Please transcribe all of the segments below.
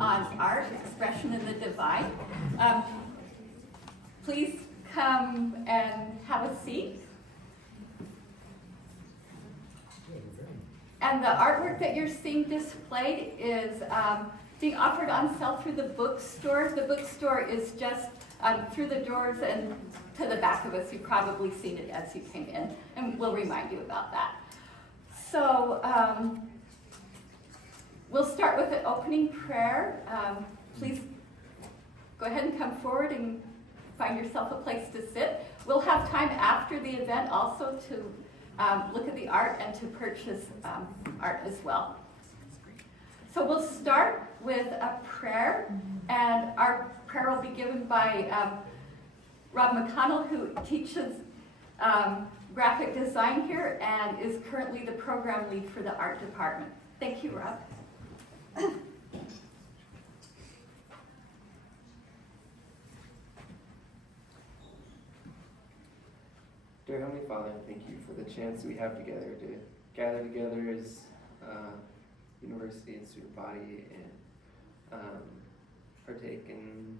on art, expression, and the divine. Please come and have a seat. And the artwork that you're seeing displayed is being offered on sale through the bookstore. The bookstore is just through the doors and to the back of us. You've probably seen it as you came in, and we'll remind you about that. So we'll start with an opening prayer. Please go ahead and come forward and find yourself a place to sit. We'll have time after the event also to look at the art and to purchase art as well. So we'll start with a prayer, and our prayer will be given by Rob McConnell, who teaches graphic design here and is currently the program lead for the art department. Thank you, Rob. Dear Heavenly Father, thank you for the chance we have together to gather together as university and student body and partake and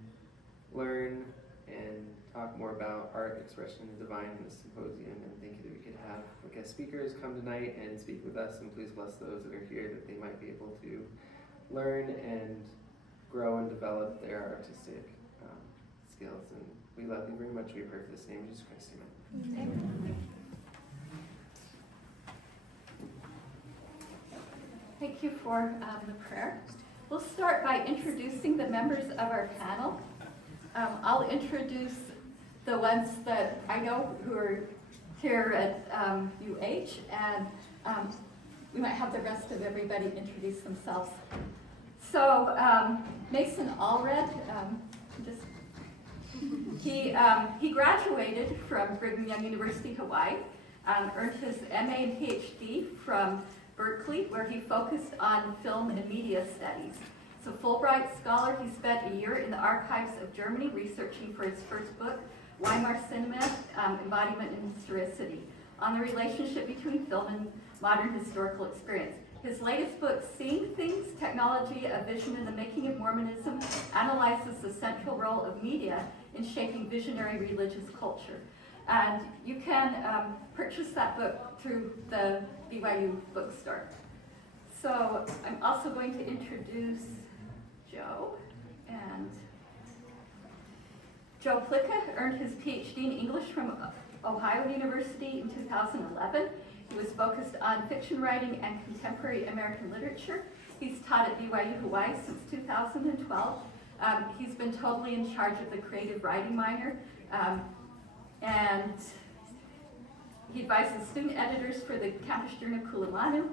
learn and talk more about art, expression, and divine in this symposium. And thank you that we could have guest speakers come tonight and speak with us, and please bless those that are here that they might be able to learn and grow and develop their artistic skills. And we love you very much. We pray for this name, Jesus Christ. Amen. Amen. Thank you for the prayer. We'll start by introducing the members of our panel. I'll introduce the ones that I know who are here at UH, and we might have the rest of everybody introduce themselves. So Mason Allred, he graduated from Brigham Young University, Hawaii, earned his MA and PhD from Berkeley, where he focused on film and media studies. He's a Fulbright scholar. He spent a year in the archives of Germany researching for his first book, Weimar Cinema, Embodiment and Historicity, on the relationship between film and modern historical experience. His latest book, Seeing Things, Technology, A Vision in the Making of Mormonism, analyzes the central role of media in shaping visionary religious culture. And you can purchase that book through the BYU bookstore. So I'm also going to introduce Joe. And Joe Plicka earned his PhD in English from Ohio University in 2011. He was focused on fiction writing and contemporary American literature. He's taught at BYU Hawaii since 2012. He's been totally in charge of the creative writing minor. And he advises student editors for the campus journal Kulamanu,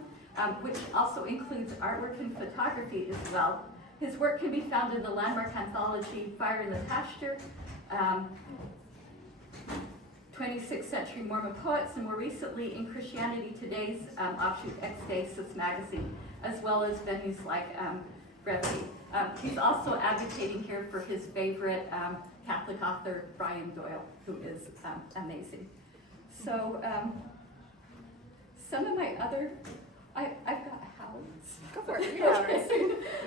which also includes artwork and photography as well. His work can be found in the landmark anthology Fire in the Pasture, 26th Century Mormon Poets, and more recently in Christianity Today's offshoot Ex-Desis magazine, as well as venues like Brevity. He's also advocating here for his favorite Catholic author, Brian Doyle, who is amazing. So some of my other, I've got Howard's. Go for it. Yeah,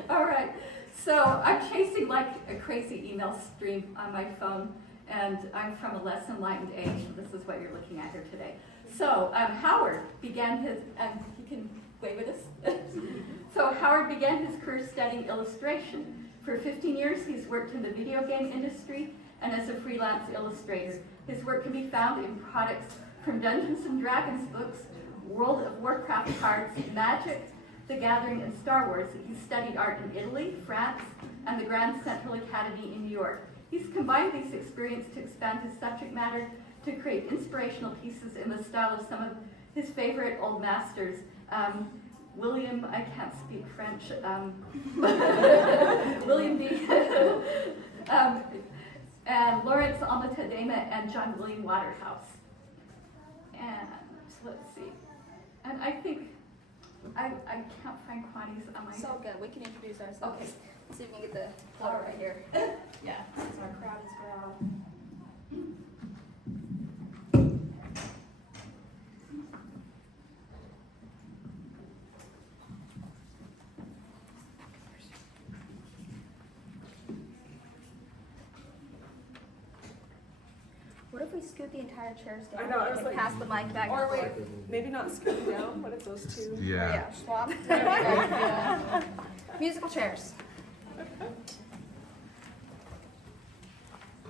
All right. So I'm chasing like a crazy email stream on my phone, and I'm from a less enlightened age. This is what you're looking at here today. So Howard began his, and he can wave at us. So Howard began his career studying illustration. For 15 years, he's worked in the video game industry and as a freelance illustrator. His work can be found in products from Dungeons and Dragons books, World of Warcraft cards, Magic, The Gathering, and Star Wars. He studied art in Italy, France, and the Grand Central Academy in New York. He's combined these experiences to expand his subject matter to create inspirational pieces in the style of some of his favorite old masters. William, I can't speak French, William B. And Lawrence Alma-Tadema and John William Waterhouse. And let's see. And I think, I can't find Kwani's on my... So good. We can introduce ourselves. Okay. Let's see if we can get the floor right here. Yeah. Since our crowd is well. What if we scoot the entire chairs down? I know, I was and like- pass the mic back Or and wait, forth? maybe not scoot down. What if those two? Yeah. Swap. Musical chairs.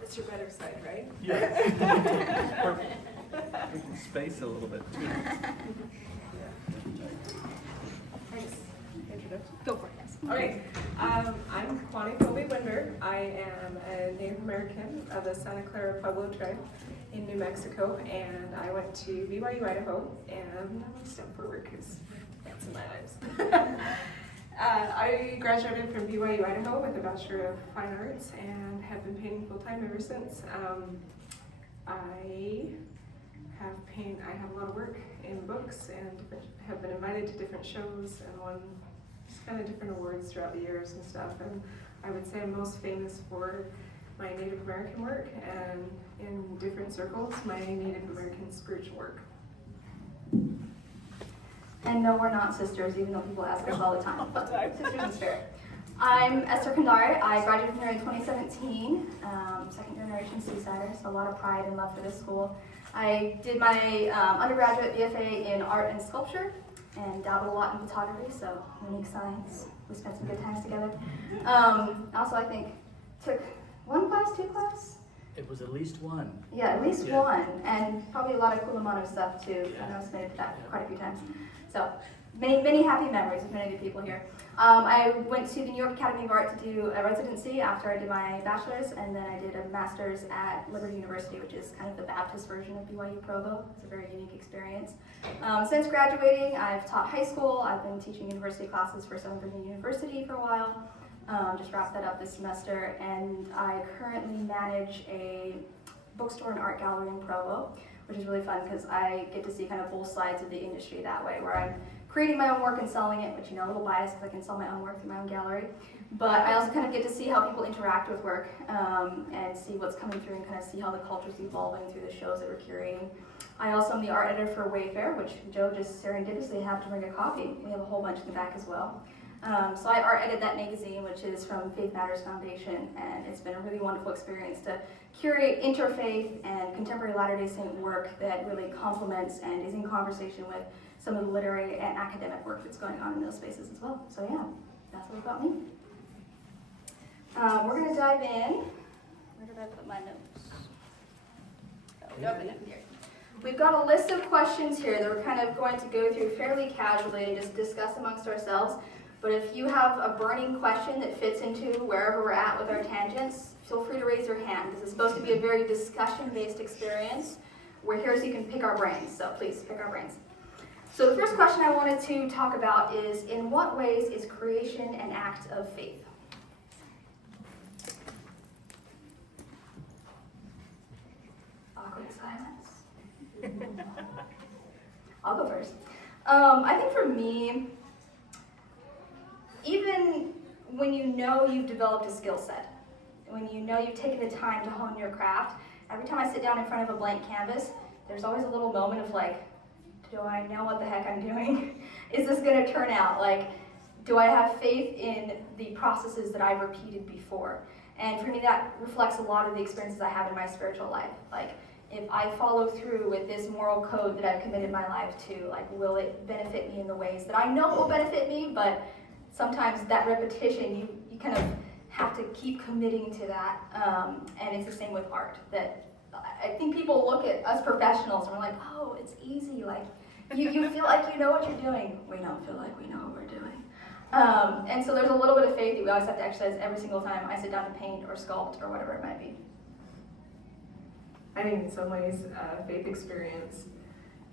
It's your better side, right? Perfect. We can space a little bit too. Thanks. Introduction. Go for it, yes. Okay, I'm Kwani Winder. I am a Native American of the Santa Clara Pueblo tribe in New Mexico, and I went to BYU, Idaho, and I'm step forward because that's in my lives. I graduated from BYU, Idaho with a Bachelor of Fine Arts and have been painting full-time ever since. I have a lot of work in books and have been invited to different shows and won just kind of different awards throughout the years and stuff. And I would say I'm most famous for my Native American work and in different circles, my Native American spiritual work. And no, we're not sisters, even though people ask us all the time. But Sorry. sisters in spirit. I'm Esther Candari. I graduated from here in 2017, second generation Seasider, so a lot of pride and love for this school. I did my undergraduate BFA in art and sculpture and dabbled a lot in photography, so unique science. We spent some good times together. Also, I think took one class, two class? It was at least one. Yeah, at least Yeah. one, and probably a lot of Kulamano stuff too. I know I submitted to that quite a few times. So, many happy memories with many good people here. I went to the New York Academy of Art to do a residency after I did my bachelor's, and then I did a master's at Liberty University, which is kind of the Baptist version of BYU Provo. It's a very unique experience. Since graduating, I've taught high school. I've been teaching university classes for Southern Virginia University for a while. Just wrapped that up this semester, and I currently manage a bookstore and art gallery in Provo, which is really fun because I get to see kind of both sides of the industry that way, where I'm creating my own work and selling it, which, you know, a little biased because I can sell my own work through my own gallery. But I also kind of get to see how people interact with work and see what's coming through and kind of see how the culture's evolving through the shows that we're curating. I also am the art editor for Wayfare, which Joe just serendipitously happened to bring a copy. We have a whole bunch in the back as well. So I art edit that magazine, which is from Faith Matters Foundation, and it's been a really wonderful experience to curate interfaith and contemporary Latter-day Saint work that really complements and is in conversation with some of the literary and academic work that's going on in those spaces as well. So yeah, that's all about me. We're gonna dive in. Where did I put my notes? Oh, up in here. We've got a list of questions here that we're kind of going to go through fairly casually and just discuss amongst ourselves. But if you have a burning question that fits into wherever we're at with our tangents, feel free to raise your hand. This is supposed to be a very discussion-based experience. We're here so you can pick our brains, so please pick our brains. So the first question I wanted to talk about is, in what ways is creation an act of faith? Awkward silence. I'll go first. I think for me, even when you know you've developed a skill set, when you know you've taken the time to hone your craft, every time I sit down in front of a blank canvas, there's always a little moment of like, do I know what the heck I'm doing? Is this going to turn out? Like, do I have faith in the processes that I've repeated before? And for me, that reflects a lot of the experiences I have in my spiritual life. Like, if I follow through with this moral code that I've committed my life to, like, will it benefit me in the ways that I know it will benefit me? But sometimes that repetition, you kind of have to keep committing to that. And it's the same with art. That I think people look at us professionals and we're like, oh, it's easy. Like, you feel like you know what you're doing. We don't feel like we know what we're doing. And so there's a little bit of faith that we always have to exercise every single time I sit down to paint or sculpt or whatever it might be. I think in some ways, faith experience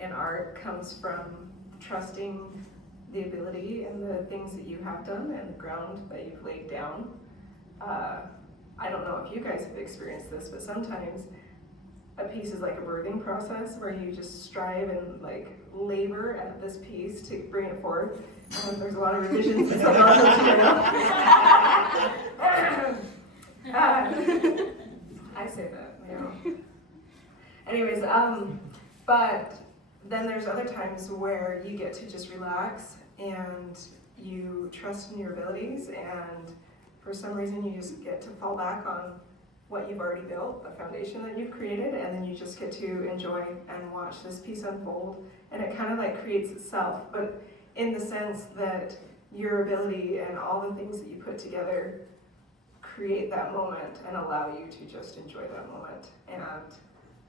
in art comes from trusting the ability and the things that you have done and the ground that you've laid down. I don't know if you guys have experienced this, but sometimes a piece is like a birthing process where you just strive and like labor at this piece to bring it forth. And there's a lot of revisions and stuff on I say that, you know. Anyways, but then there's other times where you get to just relax and you trust in your abilities, and for some reason you just get to fall back on what you've already built, the foundation that you've created, and then you just get to enjoy and watch this piece unfold. And it kind of like creates itself, but in the sense that your ability and all the things that you put together create that moment and allow you to just enjoy that moment. And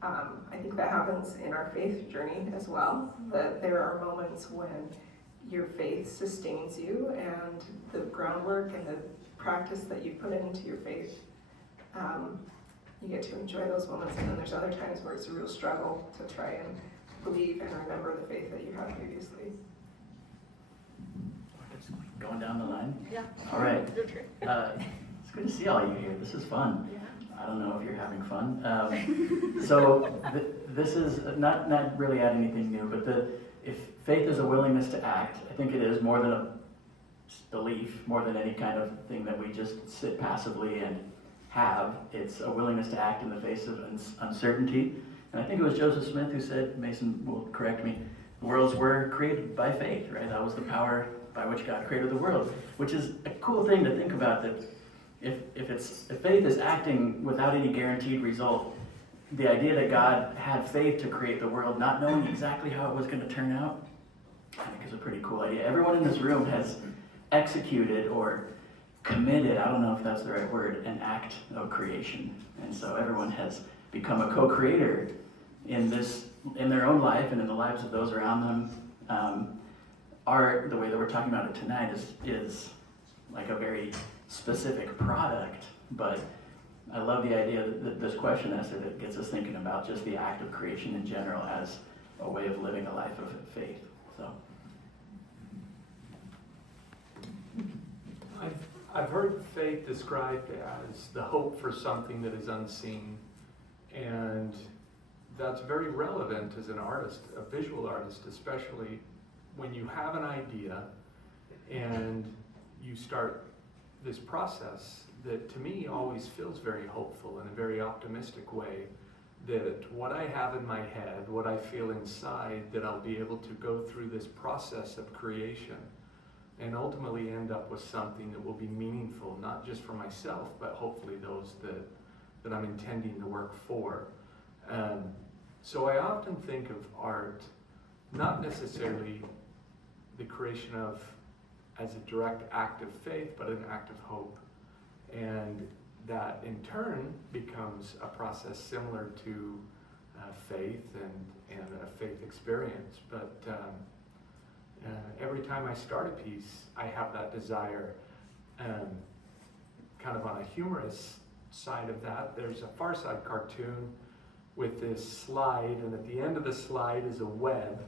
I think that happens in our faith journey as well, that there are moments when your faith sustains you and the groundwork and the practice that you put into your faith, you get to enjoy those moments. And then there's other times where it's a real struggle to try and believe and remember the faith that you had previously. Going down the line? Yeah. All right. It's good to see all you here. This is fun. Yeah. I don't know if you're having fun. So this is not really add anything new, but if faith is a willingness to act, I think it is more than a belief, more than any kind of thing that we just sit passively and have. It's a willingness to act in the face of uncertainty. And I think it was Joseph Smith who said, Mason will correct me, the worlds were created by faith, right? That was the power by which God created the world, which is a cool thing to think about, that if faith is acting without any guaranteed result, the idea that God had faith to create the world, not knowing exactly how it was going to turn out, I think is a pretty cool idea. Everyone in this room has executed or committed, I don't know if that's the right word, an act of creation. And so everyone has become a co-creator in their own life and in the lives of those around them. Art, the way that we're talking about it tonight, is like a very specific product, but I love the idea that this question, Esther, that gets us thinking about just the act of creation in general as a way of living a life of faith. So, I've heard faith described as the hope for something that is unseen, and that's very relevant as an artist, a visual artist especially, when you have an idea and you start this process that to me always feels very hopeful in a very optimistic way, that what I have in my head, what I feel inside, that I'll be able to go through this process of creation and ultimately end up with something that will be meaningful, not just for myself, but hopefully those that I'm intending to work for. So I often think of art not necessarily the creation of as a direct act of faith, but an act of hope. And that in turn becomes a process similar to faith and a faith experience. But every time I start a piece, I have that desire. Kind of on a humorous side of that, there's a Far Side cartoon with this slide, and at the end of the slide is a web,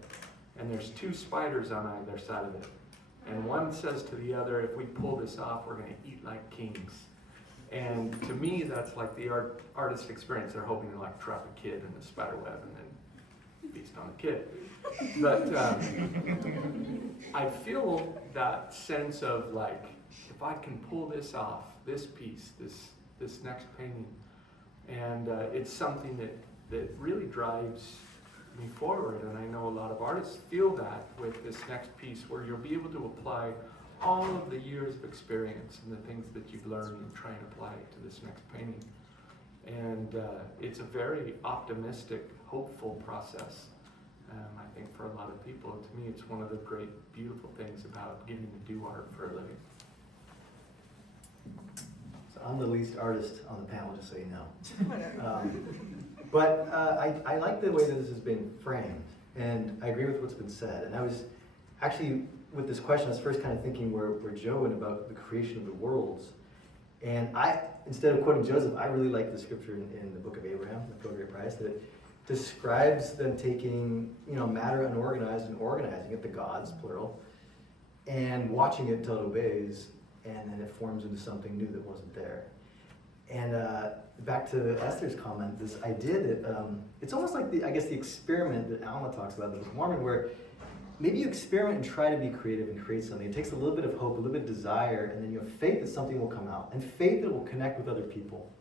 and there's two spiders on either side of it. And one says to the other, if we pull this off, we're going to eat like kings. And to me, that's like the artist experience. They're hoping to like trap a kid in the spider web and then feast on the kid. But I feel that sense of like, if I can pull this off, this piece, this next painting, and it's something that really drives me forward. And I know a lot of artists feel that with this next piece, where you'll be able to apply all of the years of experience and the things that you've learned and try and apply it to this next painting. And it's a very optimistic, hopeful process, I think, for a lot of people. And to me, it's one of the great, beautiful things about getting to do art for a living. So I'm the least artist on the panel, just so you know. But I like the way that this has been framed, and I agree with what's been said. And I was actually, with this question, I was first kind of thinking where Joe went about the creation of the worlds. And instead of quoting Joseph, I really like the scripture in the book of Abraham, the Pilgrim Rise, that it describes them taking, matter unorganized and organizing it, the gods, plural, and watching it until it obeys, and then it forms into something new that wasn't there. And back to Esther's comment, this idea that it's almost like the experiment that Alma talks about in the Book of Mormon, where maybe you experiment and try to be creative and create something. It takes a little bit of hope, a little bit of desire, and then you have faith that something will come out, and faith that it will connect with other people.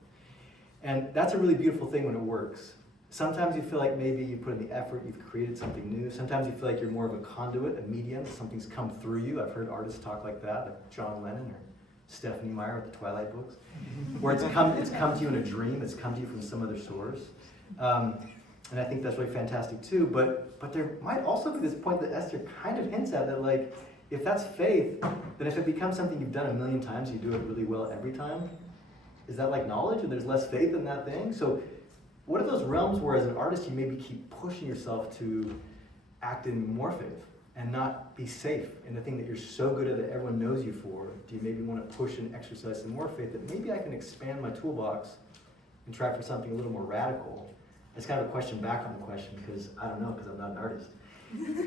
And that's a really beautiful thing when it works. Sometimes you feel like maybe you put in the effort, you've created something new. Sometimes you feel like you're more of a conduit, a medium, something's come through you. I've heard artists talk like that, like John Lennon or Stephanie Meyer with the Twilight books, where it's come to you in a dream, it's come to you from some other source. And I think that's really fantastic too, but there might also be this point that Esther kind of hints at, that like, if that's faith, then if it becomes something you've done a million times, you do it really well every time, is that like knowledge and there's less faith in that thing? So what are those realms where as an artist you maybe keep pushing yourself to act in more faith and not be safe in the thing that you're so good at that everyone knows you for? Do you maybe want to push and exercise some more faith that maybe I can expand my toolbox and try for something a little more radical? It's kind of a question back on the question, because I don't know, because I'm not an artist.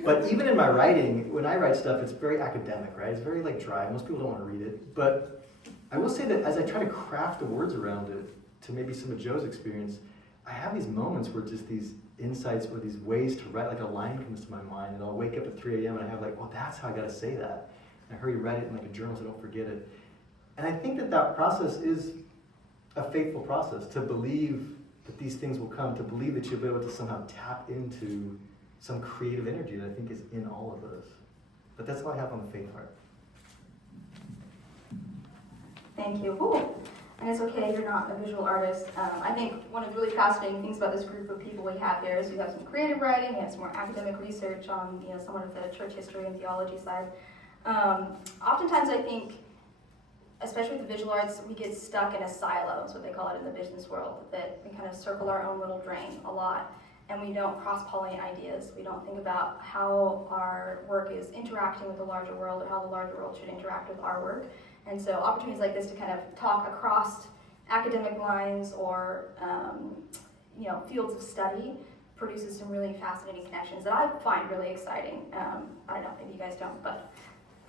But even in my writing, when I write stuff, it's very academic, right? It's very like dry. Most people don't want to read it. But I will say that as I try to craft the words around it, to maybe some of Joe's experience, I have these moments where just these insights or these ways to write, like a line comes to my mind, and I'll wake up at 3 a.m. and I have like, well, that's how I got to say that. And I hurry write it in like a journal so I don't forget it. And I think that that process is a faithful process, to believe that these things will come, to believe that you'll be able to somehow tap into some creative energy that I think is in all of us. But that's all I have on the faith part. Thank you. Ooh. And it's okay, you're not a visual artist. I think one of the really fascinating things about this group of people we have here is we have some creative writing, we have some more academic research on somewhat of the church history and theology side. Oftentimes I think, especially with the visual arts, we get stuck in a silo, is what they call it in the business world, that we kind of circle our own little drain a lot, and we don't cross-pollinate ideas. We don't think about how our work is interacting with the larger world, or how the larger world should interact with our work. And so opportunities like this to kind of talk across academic lines or fields of study produces some really fascinating connections that I find really exciting. I don't know, maybe you guys don't, but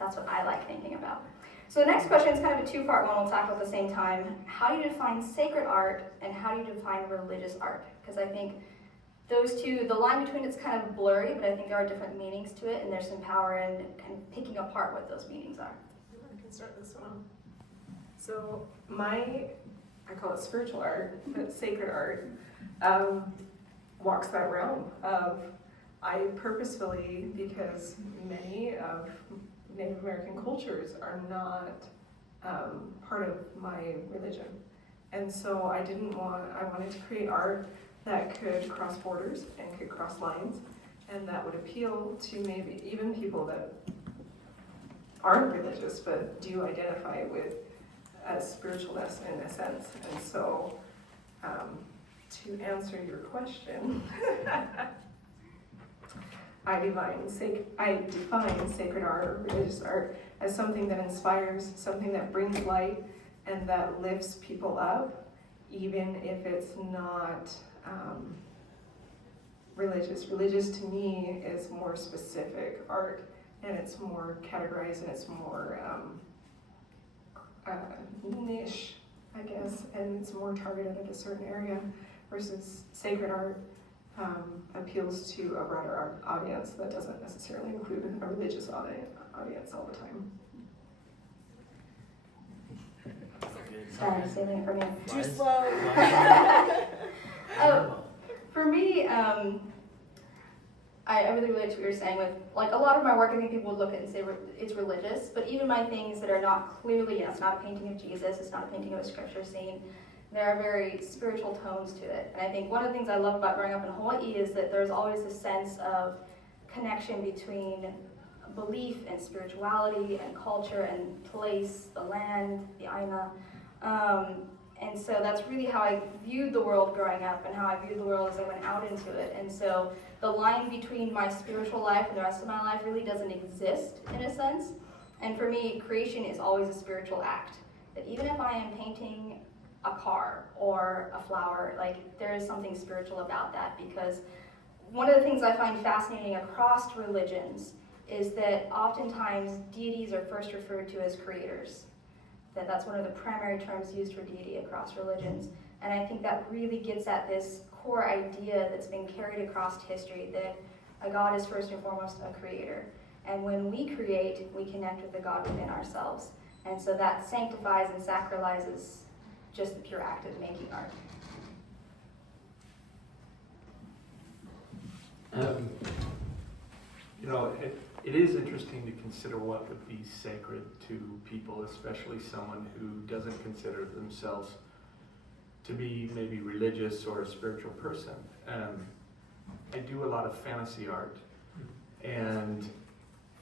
that's what I like thinking about. So the next question is kind of a two-part one we'll tackle at the same time. How do you define sacred art and how do you define religious art? Because I think those two, the line between it's kind of blurry, but I think there are different meanings to it, and there's some power in kind of picking apart what those meanings are. I can start this one. So I call it spiritual art, but sacred art walks that realm of, I purposefully, because many of Native American cultures are not part of my religion. And so I wanted to create art that could cross borders and could cross lines, and that would appeal to maybe even people that aren't religious but do identify with spiritualness in a sense. And so to answer your question, I define sacred art or religious art as something that inspires, something that brings light and that lifts people up, even if it's not religious. Religious to me is more specific art, and it's more categorized, and it's more niche, I guess, and it's more targeted at a certain area, versus sacred art appeals to a broader audience that doesn't necessarily include a religious audience all the time. Sorry, saving it from you. Too slow. For me, I really relate to what you're saying with, like, a lot of my work, I think people would look at it and say it's religious, but even my things that are not clearly, it's not a painting of Jesus, it's not a painting of a scripture scene, there are very spiritual tones to it. And I think one of the things I love about growing up in Hawaii is that there's always a sense of connection between belief and spirituality and culture and place, the land, the aina. And so that's really how I viewed the world growing up and how I viewed the world as I went out into it. And so the line between my spiritual life and the rest of my life really doesn't exist in a sense. And for me, creation is always a spiritual act. That even if I am painting a car or a flower, like, there is something spiritual about that, because one of the things I find fascinating across religions is that oftentimes deities are first referred to as creators. That's one of the primary terms used for deity across religions. And I think that really gets at this core idea that's been carried across history, that a God is first and foremost a creator. And when we create, we connect with the God within ourselves. And so that sanctifies and sacralizes just the pure act of making art. it is interesting to consider what would be sacred to people, especially someone who doesn't consider themselves to be maybe religious or a spiritual person. I do a lot of fantasy art, and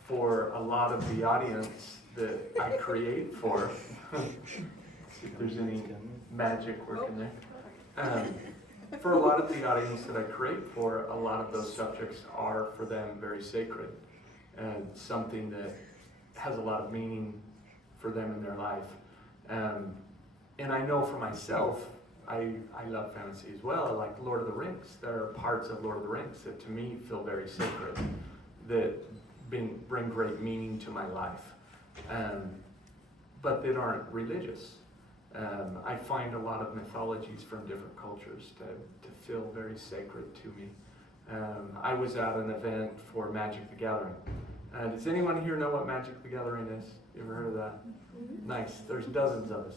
for a lot of the audience that I create for, see if there's any magic working there. For a lot of the audience that I create for, a lot of those subjects are for them very sacred and something that has a lot of meaning for them in their life. And I know for myself, I love fantasy as well. I like Lord of the Rings. There are parts of Lord of the Rings that to me feel very sacred, that bring great meaning to my life, but that aren't religious. I find a lot of mythologies from different cultures to feel very sacred to me. I was at an event for Magic the Gathering. Does anyone here know what Magic the Gathering is? You ever heard of that? Nice. There's dozens of us.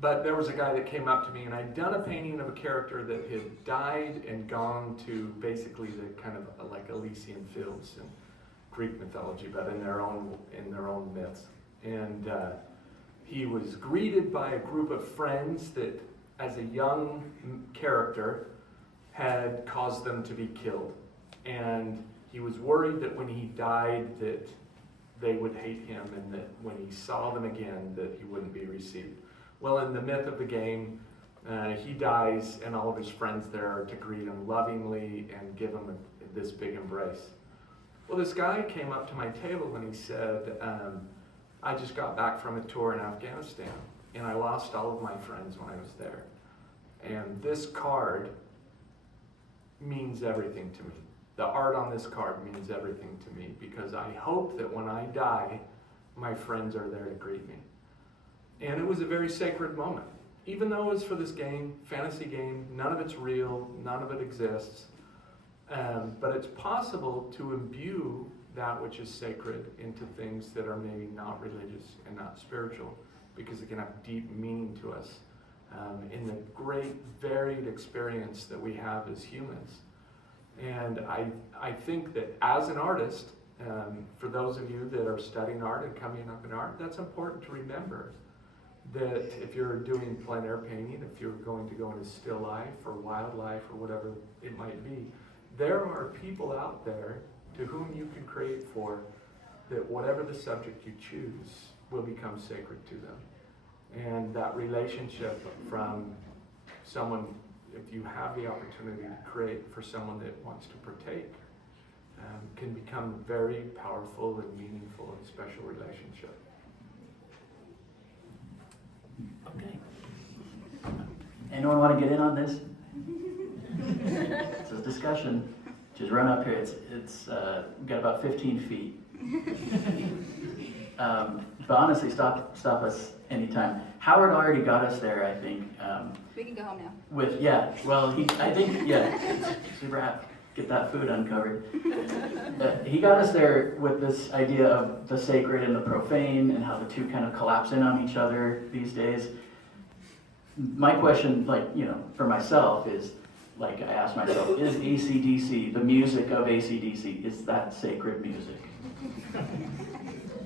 But there was a guy that came up to me, and I'd done a painting of a character that had died and gone to basically the kind of like Elysian fields in Greek mythology, but in their own myths. And he was greeted by a group of friends that, as a young character, had caused them to be killed. And he was worried that when he died that they would hate him, and that when he saw them again that he wouldn't be received. Well, in the myth of the game, he dies and all of his friends there are to greet him lovingly and give him this big embrace. Well, this guy came up to my table and he said, I just got back from a tour in Afghanistan and I lost all of my friends when I was there. And this card means everything to me. The art on this card means everything to me because I hope that when I die, my friends are there to greet me. And it was a very sacred moment. Even though it was for this game, fantasy game, none of it's real, none of it exists. But it's possible to imbue that which is sacred into things that are maybe not religious and not spiritual, because it can have deep meaning to us in the great varied experience that we have as humans. And I think that as an artist, for those of you that are studying art and coming up in art, that's important to remember. That if you're doing plein air painting, if you're going to go into still life or wildlife or whatever it might be, there are people out there to whom you can create for, that whatever the subject you choose will become sacred to them. And that relationship from someone, if you have the opportunity to create for someone that wants to partake, can become a very powerful and meaningful and special relationship. Okay. Anyone want to get in on this? It's a discussion. Just run up here. It's got about 15 feet. But honestly, stop us anytime. Howard already got us there, I think. We can go home now. Super happy. Get that food uncovered. He got us there with this idea of the sacred and the profane and how the two kind of collapse in on each other these days. My question, for myself is, I ask myself, is AC/DC, the music of AC/DC, is that sacred music?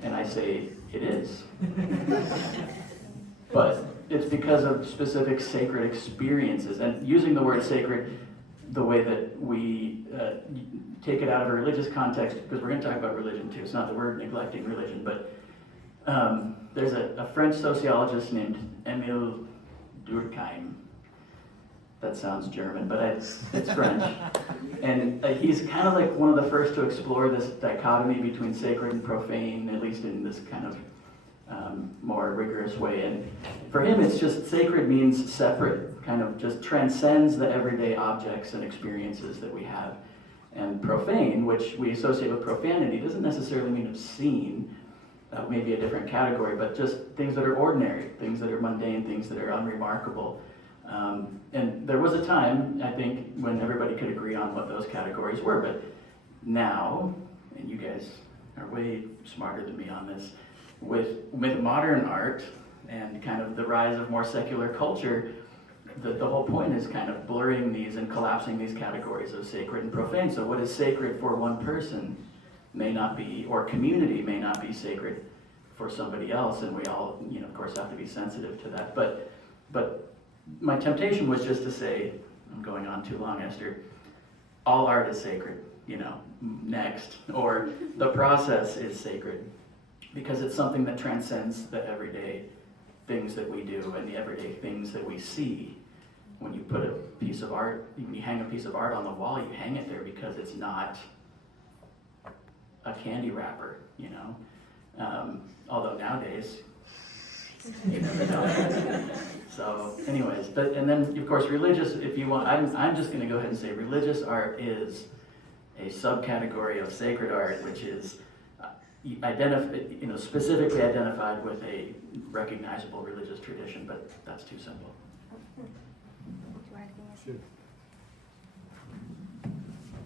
And I say, it is. But it's because of specific sacred experiences. And using the word sacred the way that we take it out of a religious context, because we're going to talk about religion too. It's not that we're neglecting religion, but there's a French sociologist named Émile Durkheim. That sounds German, but it's French. And he's kind of like one of the first to explore this dichotomy between sacred and profane, at least in this kind of more rigorous way. And for him, it's just sacred means separate, kind of just transcends the everyday objects and experiences that we have. And profane, which we associate with profanity, doesn't necessarily mean obscene, maybe a different category, but just things that are ordinary, things that are mundane, things that are unremarkable. And there was a time, I think, when everybody could agree on what those categories were, but now, and you guys are way smarter than me on this, with modern art and kind of the rise of more secular culture, the whole point is kind of blurring these and collapsing these categories of sacred and profane. So what is sacred for one person may not be, or community may not be sacred for somebody else, and we all, of course, have to be sensitive to that. But my temptation was just to say, I'm going on too long, Esther, all art is sacred, next, or the process is sacred, because it's something that transcends the everyday things that we do and the everyday things that we see. When you put a piece of art, when you hang a piece of art on the wall, you hang it there because it's not a candy wrapper, although nowadays, you never know. So anyways, and then of course religious, if you want, I'm just gonna go ahead and say religious art is a subcategory of sacred art, which is specifically identified with a recognizable religious tradition, but that's too simple.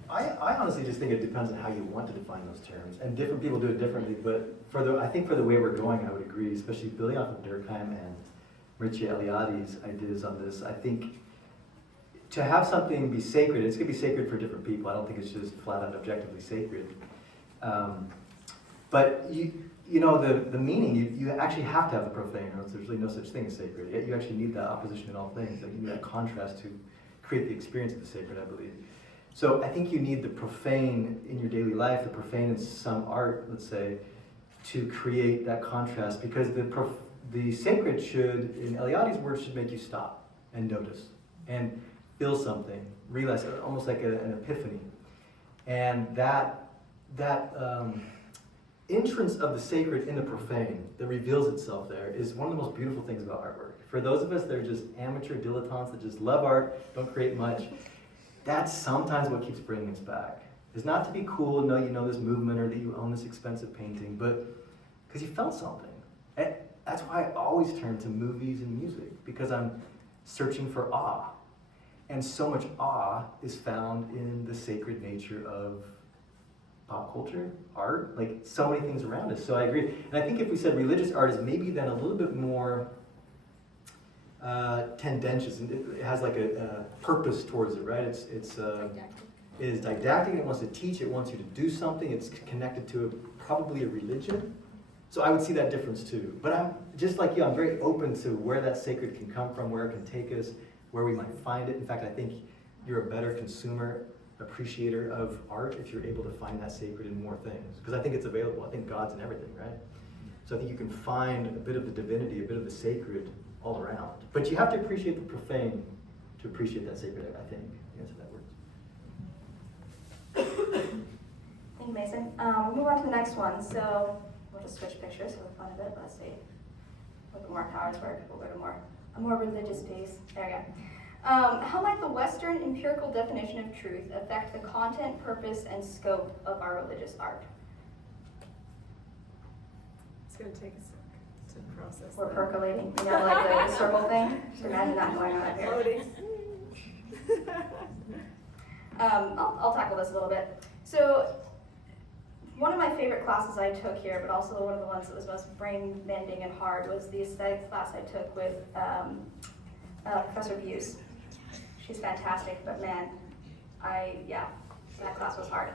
I honestly just think it depends on how you want to define those terms, and different people do it differently, but I think for the way we're going, I would agree, especially building off of Durkheim and Mircea Eliade's ideas on this. I think to have something be sacred, it's going to be sacred for different people. I don't think it's just flat out objectively sacred. But the meaning, you actually have to have the profane, or else there's really no such thing as sacred. You actually need that opposition in all things. Like you need that contrast to create the experience of the sacred, I believe. So I think you need the profane in your daily life, the profane in some art, let's say, to create that contrast, because the sacred should, in Eliade's words, should make you stop and notice and feel something, realize, almost like an epiphany. And that entrance of the sacred in the profane that reveals itself there is one of the most beautiful things about artwork. For those of us that are just amateur dilettantes that just love art, don't create much, that's sometimes what keeps bringing us back. It's not to be cool, no, you know this movement or that you own this expensive painting, but because you felt something. And that's why I always turn to movies and music, because I'm searching for awe. And so much awe is found in the sacred nature of pop culture, art, like so many things around us. So I agree. And I think if we said religious art is maybe then a little bit more tendentious, and it has like a purpose towards it, right? It is didactic, it wants to teach, it wants you to do something, it's connected to probably a religion. So I would see that difference too. But I'm just like you, I'm very open to where that sacred can come from, where it can take us, where we might find it. In fact, I think you're a better consumer, appreciator of art if you're able to find that sacred in more things. Because I think it's available. I think God's in everything, right? So I think you can find a bit of the divinity, a bit of the sacred all around. But you have to appreciate the profane to appreciate that sacred, I think. Yes, if that works. Thank you, Mason. We'll move on to the next one. So we'll just switch pictures for the fun of it. Let's see. A little bit more Howard's work. We'll go to a more religious piece. There we go. How might the Western empirical definition of truth affect the content, purpose, and scope of our religious art? It's going to take a sec to process. We're percolating, like the circle thing. Just imagine that going on up here. Loading. I'll tackle this a little bit. So, one of my favorite classes I took here, but also one of the ones that was most brain-bending and hard, was the aesthetics class I took with Professor Buse. She's fantastic, but man, that class was hard.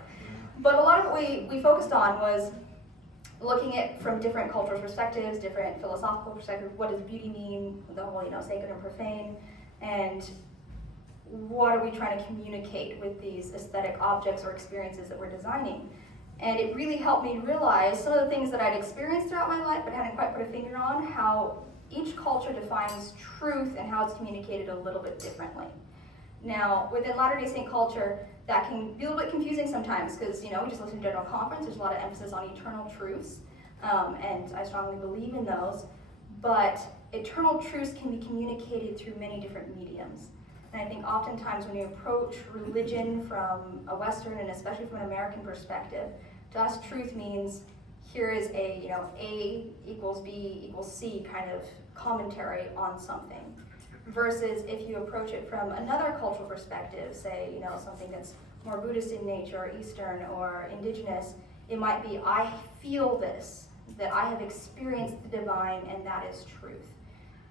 But a lot of what we focused on was looking at from different cultural perspectives, different philosophical perspectives. What does beauty mean? The whole, sacred and profane, and what are we trying to communicate with these aesthetic objects or experiences that we're designing? And it really helped me realize some of the things that I'd experienced throughout my life but hadn't quite put a finger on, how each culture defines truth and how it's communicated a little bit differently. Now, within Latter-day Saint culture, that can be a little bit confusing sometimes because, we just listen to General Conference, there's a lot of emphasis on eternal truths, and I strongly believe in those, but eternal truths can be communicated through many different mediums. And I think oftentimes when you approach religion from a Western and especially from an American perspective, to us truth means here is a, A equals B equals C kind of commentary on something. Versus if you approach it from another cultural perspective, say, something that's more Buddhist in nature, or Eastern, or indigenous, it might be, I feel this, that I have experienced the divine, and that is truth.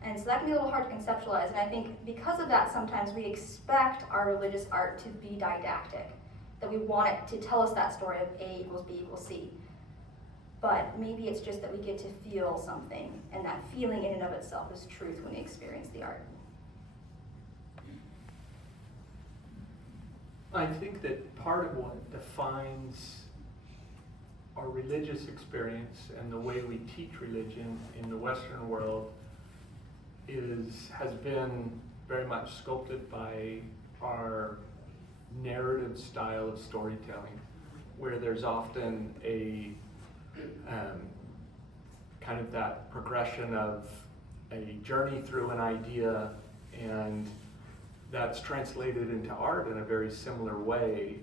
And so that can be a little hard to conceptualize, and I think because of that, sometimes we expect our religious art to be didactic, that we want it to tell us that story of A equals B equals C. But maybe it's just that we get to feel something, and that feeling in and of itself is truth when we experience the art. I think that part of what defines our religious experience and the way we teach religion in the Western world has been very much sculpted by our narrative style of storytelling, where there's often a kind of that progression of a journey through an idea, and that's translated into art in a very similar way.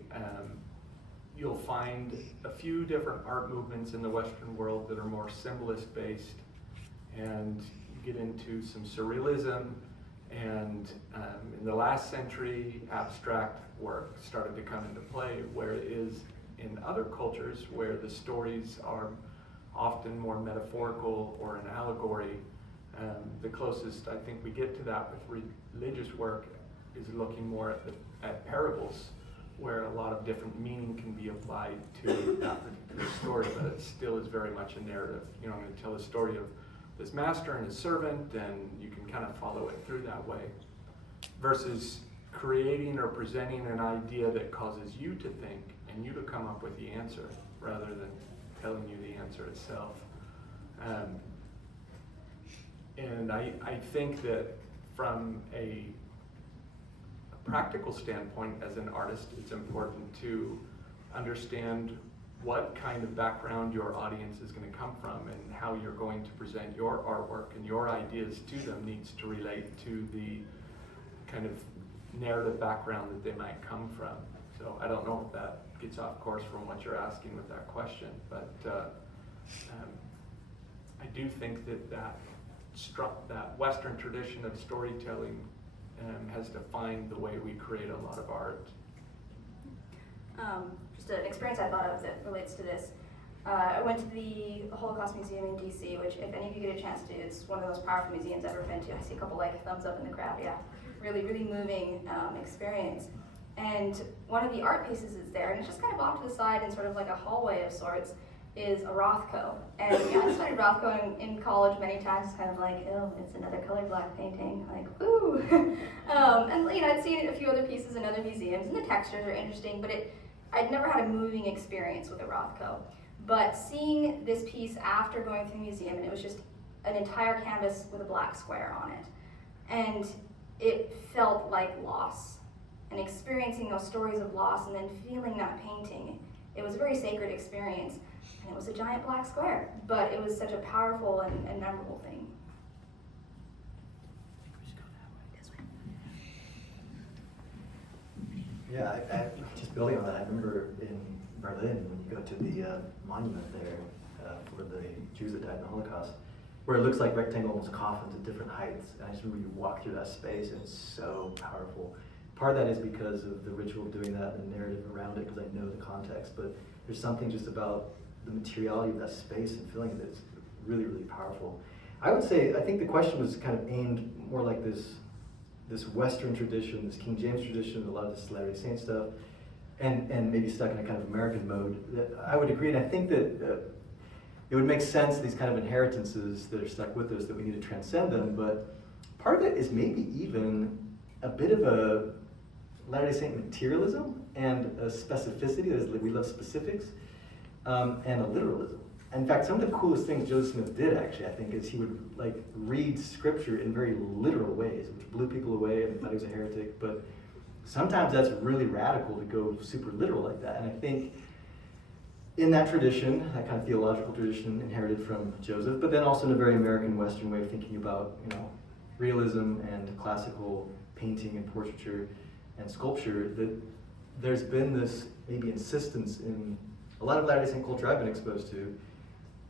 You'll find a few different art movements in the Western world that are more symbolist based, and you get into some surrealism, and in the last century abstract work started to come into play, where it is in other cultures where the stories are often more metaphorical or an allegory. The closest I think we get to that with religious work is looking more at parables, where a lot of different meaning can be applied to that particular story, but it still is very much a narrative. You know, I'm going to tell the story of this master and his servant, and you can kind of follow it through that way, versus creating or presenting an idea that causes you to think and you to come up with the answer rather than telling you the answer itself. And I think that from a practical standpoint as an artist, it's important to understand what kind of background your audience is going to come from, and how you're going to present your artwork and your ideas to them needs to relate to the kind of narrative background that they might come from. So I don't know if that gets off course from what you're asking with that question, but I do think that Western tradition of storytelling has defined the way we create a lot of art. Just an experience I thought of that relates to this. I went to the Holocaust Museum in DC, which if any of you get a chance to, it's one of the most powerful museums I've ever been to. I see a couple like thumbs up in the crowd. Yeah, really, really moving experience. And one of the art pieces is there, and it's just kind of off to the side in sort of like a hallway of sorts, is a Rothko. And yeah, I studied Rothko in college many times. It's kind of like, oh, it's another colored black painting, like, woo! And you know, I'd seen a few other pieces in other museums, and the textures are interesting, but I'd never had a moving experience with a Rothko. But seeing this piece after going through the museum, and it was just an entire canvas with a black square on it, and it felt like loss. And experiencing those stories of loss and then feeling that painting, it was a very sacred experience. And it was a giant black square, but it was such a powerful and memorable thing. Yeah, just building on that, I remember in Berlin, when you go to the monument there for the Jews that died in the Holocaust, where it looks like rectangle almost coffins at different heights. And I just remember you walk through that space, and it's so powerful. Part of that is because of the ritual of doing that and the narrative around it, because I know the context, but there's something just about the materiality of that space and feeling that it's really, really powerful. I would say, I think the question was kind of aimed more like this Western tradition, this King James tradition, a lot of this Latter-day Saint stuff, and maybe stuck in a kind of American mode. I would agree, and I think that it would make sense, these kind of inheritances that are stuck with us, that we need to transcend them, but part of it is maybe even a bit of a Latter-day Saint materialism and a specificity, that is, we love specifics, and a literalism. In fact, some of the coolest things Joseph Smith did, actually, I think, is he would like read scripture in very literal ways, which blew people away and they thought he was a heretic, but sometimes that's really radical to go super literal like that. And I think in that tradition, that kind of theological tradition inherited from Joseph, but then also in a very American Western way of thinking about, you know, realism and classical painting and portraiture and sculpture, that there's been this maybe insistence in a lot of Latter-day Saint culture I've been exposed to,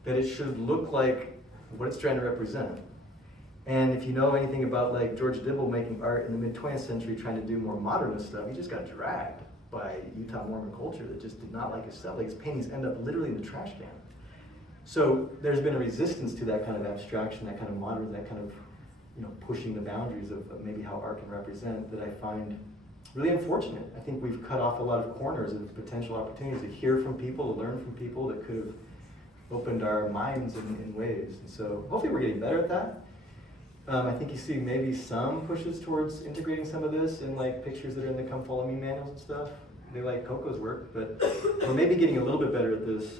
that it should look like what it's trying to represent. And if you know anything about like George Dibble making art in the mid-20th century trying to do more modernist stuff, he just got dragged by Utah Mormon culture that just did not like his stuff. Like his paintings end up literally in the trash can. So there's been a resistance to that kind of abstraction, that kind of modern, that kind of pushing the boundaries of maybe how art can represent, that I find really unfortunate. I think we've cut off a lot of corners of potential opportunities to hear from people, to learn from people that could have opened our minds in ways. And so hopefully we're getting better at that. I think you see maybe some pushes towards integrating some of this in like pictures that are in the Come Follow Me manuals and stuff. They like Coco's work, but we're maybe getting a little bit better at this.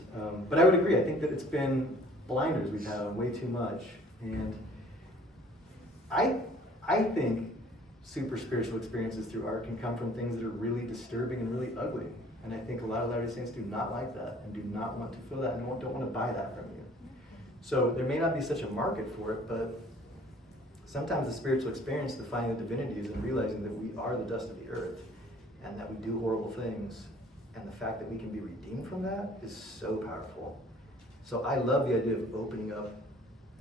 But I would agree, I think that it's been blinders we've had on way too much. And I think super spiritual experiences through art can come from things that are really disturbing and really ugly. And I think a lot of Latter-day Saints do not like that and do not want to feel that and don't want to buy that from you. So there may not be such a market for it, but sometimes the spiritual experience to finding the divinity is in realizing that we are the dust of the earth and that we do horrible things. And the fact that we can be redeemed from that is so powerful. So I love the idea of opening up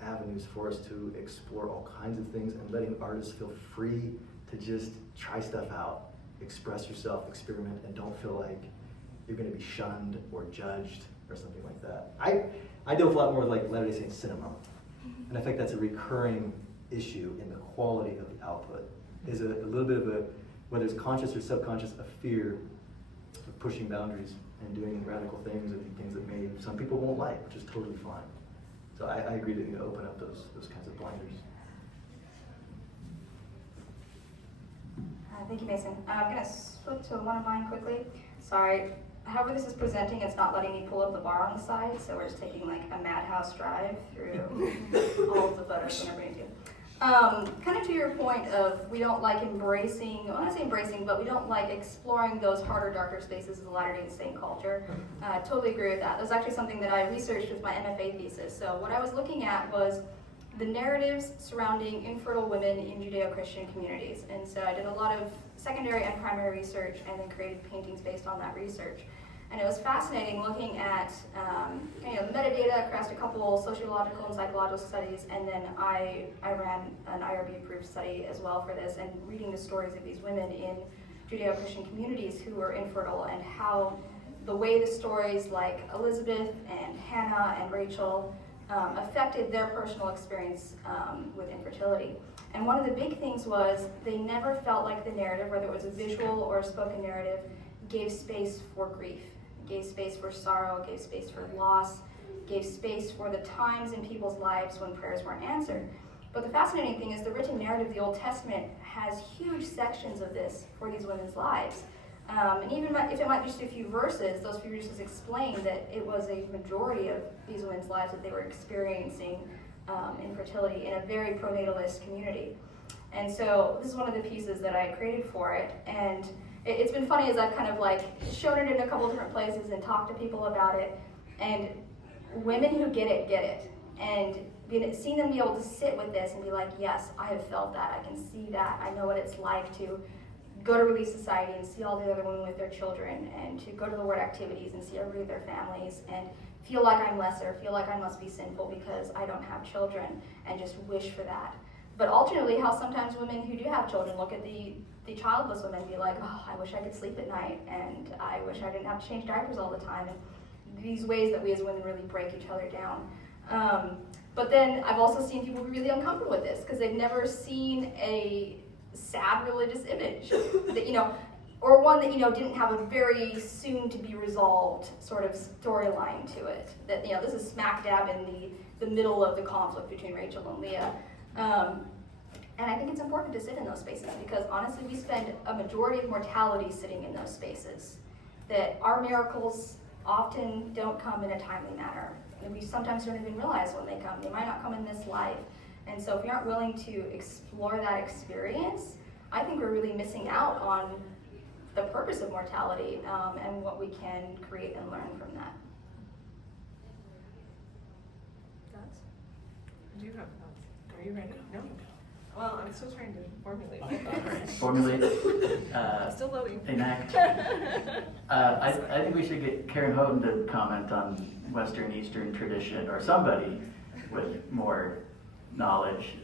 avenues for us to explore all kinds of things and letting artists feel free to just try stuff out, express yourself, experiment, and don't feel like you're going to be shunned or judged or something like that. I deal with a lot more with like Latter-day Saint cinema, and I think that's a recurring issue in the quality of the output. Is a little bit of a, whether it's conscious or subconscious, a fear of pushing boundaries and doing radical things and things that maybe some people won't like, which is totally fine. So I agree that you need to open up those kinds of blinders. Thank you, Mason. I'm going to flip to one of mine quickly. Sorry. However this is presenting, it's not letting me pull up the bar on the side, so we're just taking like a madhouse drive through all of the photos I'm going to bring to you. Kind of to your point of we don't like embracing, well, not say embracing, but we don't like exploring those harder, darker spaces of the Latter-day Saint culture. Totally agree with that. That was actually something that I researched with my MFA thesis. So what I was looking at was the narratives surrounding infertile women in Judeo-Christian communities. And so I did a lot of secondary and primary research and then created paintings based on that research. And it was fascinating looking at metadata across a couple sociological and psychological studies, and then I ran an IRB-approved study as well for this, and reading the stories of these women in Judeo-Christian communities who were infertile, and how the way the stories like Elizabeth and Hannah and Rachel affected their personal experience with infertility. And one of the big things was they never felt like the narrative, whether it was a visual or a spoken narrative, gave space for grief, gave space for sorrow, gave space for loss, gave space for the times in people's lives when prayers weren't answered. But the fascinating thing is the written narrative of the Old Testament has huge sections of this for these women's lives. And even if it might be just a few verses, those few verses explain that it was a majority of these women's lives that they were experiencing infertility in a very pronatalist community. And so this is one of the pieces that I created for it. And it's been funny as I've kind of like shown it in a couple different places and talked to people about it. And women who get it. And seeing them be able to sit with this and be like, yes, I have felt that. I can see that. I know what it's like to go to Relief Society and see all the other women with their children, and to go to the ward activities and see everybody with their families, and feel like I'm lesser, feel like I must be sinful because I don't have children, and just wish for that. But alternately, how sometimes women who do have children look at the childless women and be like, oh, I wish I could sleep at night, and I wish I didn't have to change diapers all the time, and these ways that we as women really break each other down. But then I've also seen people be really uncomfortable with this because they've never seen a sad religious image that, or one that, didn't have a very soon to be resolved sort of storyline to it. That, this is smack dab in the middle of the conflict between Rachel and Leah. And I think it's important to sit in those spaces because honestly, we spend a majority of mortality sitting in those spaces. That our miracles often don't come in a timely manner. And we sometimes don't even realize when they come. They might not come in this life. And so if we aren't willing to explore that experience, I think we're really missing out on the purpose of mortality and what we can create and learn from that. Thoughts? Do you have thoughts? Are you ready? No? Well, I'm still trying to formulate my thoughts. Formulate, I'm still loading. enact. I think we should get Karen Houghton to comment on Western Eastern tradition, or somebody with more knowledge.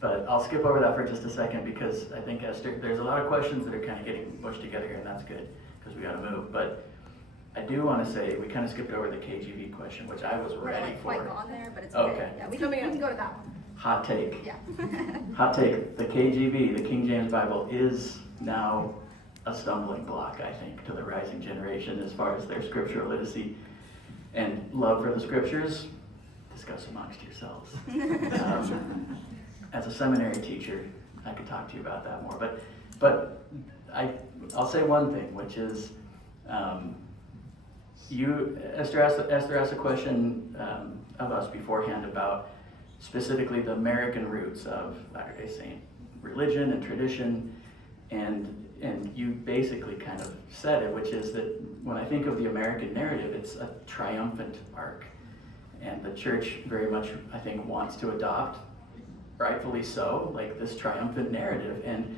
But I'll skip over that for just a second because I think, Esther, there's a lot of questions that are kind of getting mushed together here, and that's good because we got to move. But I do want to say we kind of skipped over the KGV question, which I was ready for. Quite on there, but it's okay. Yeah, we can go to that one. hot take. Yeah. Hot take, the KJV, the King James Bible, is now a stumbling block, I think, to the rising generation as far as their scriptural literacy and love for the scriptures. Discuss amongst yourselves. As a seminary teacher, I could talk to you about that more. But I'll say one thing, which is, Esther asked a question of us beforehand about specifically the American roots of Latter-day Saint religion and tradition, and you basically kind of said it, which is that when I think of the American narrative, it's a triumphant arc, and the church very much, I think, wants to adopt, rightfully so, like this triumphant narrative. And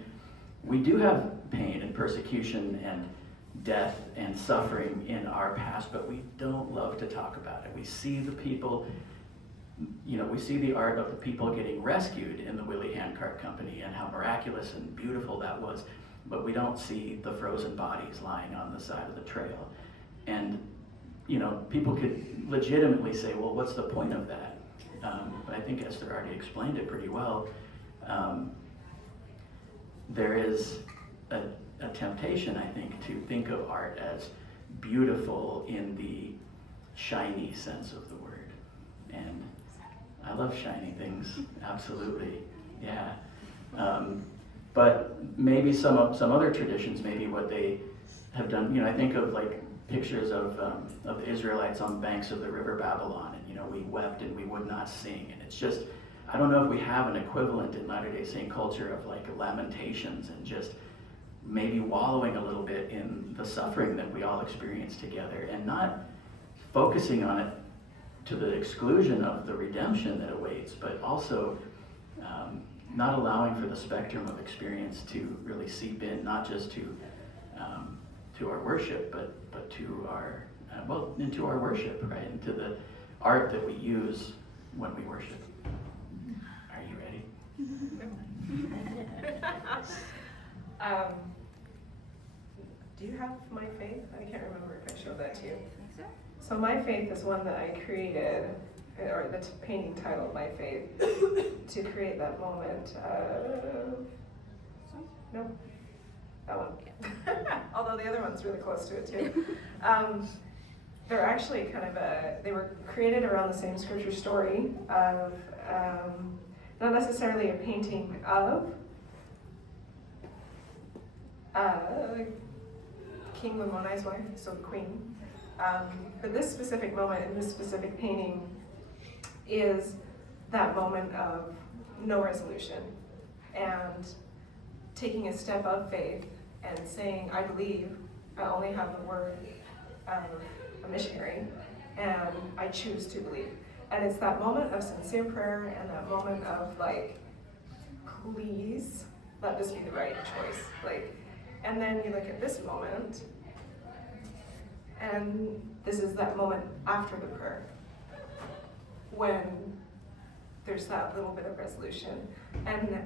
we do have pain and persecution and death and suffering in our past, but we don't love to talk about it. We see the people, we see the art of the people getting rescued in the Willie Handcart Company and how miraculous and beautiful that was, but we don't see the frozen bodies lying on the side of the trail. And, people could legitimately say, well, what's the point of that? But I think Esther already explained it pretty well. There is a temptation, I think, to think of art as beautiful in the shiny sense of the word. And I love shiny things, absolutely, yeah. But maybe some other traditions, maybe what they have done, I think of like pictures of the Israelites on the banks of the river Babylon, and we wept and we would not sing. And it's just, I don't know if we have an equivalent in Latter-day Saint culture of like lamentations and just maybe wallowing a little bit in the suffering that we all experience together, and not focusing on it to the exclusion of the redemption that awaits, but also not allowing for the spectrum of experience to really seep in, not just to our worship, but to our into our worship, right? Into the art that we use when we worship. Are you ready? Do you have my faith? I can't remember if I showed that to you. So my faith is one that I created, or the painting titled My Faith, to create that moment. No, that one. Although the other one's really close to it too. They're actually they were created around the same scripture story of, not necessarily a painting of King Lamonai's wife, so the queen. But this specific moment in this specific painting is that moment of no resolution and taking a step of faith and saying, I believe, I only have the word of a missionary, and I choose to believe. And it's that moment of sincere prayer and that moment of like, please let this be the right choice. And then you look at this moment, and this is that moment after the prayer, when there's that little bit of resolution. And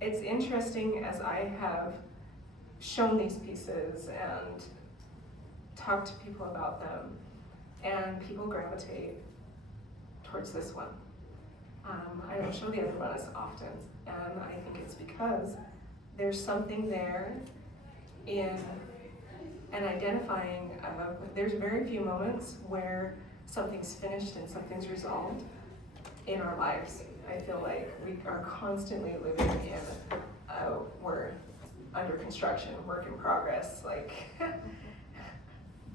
it's interesting as I have shown these pieces and talked to people about them, and people gravitate towards this one. I don't show the other one as often, and I think it's because there's something there in an identifying of, there's very few moments where something's finished and something's resolved in our lives. I feel like we are constantly living in, we're under construction, work in progress, like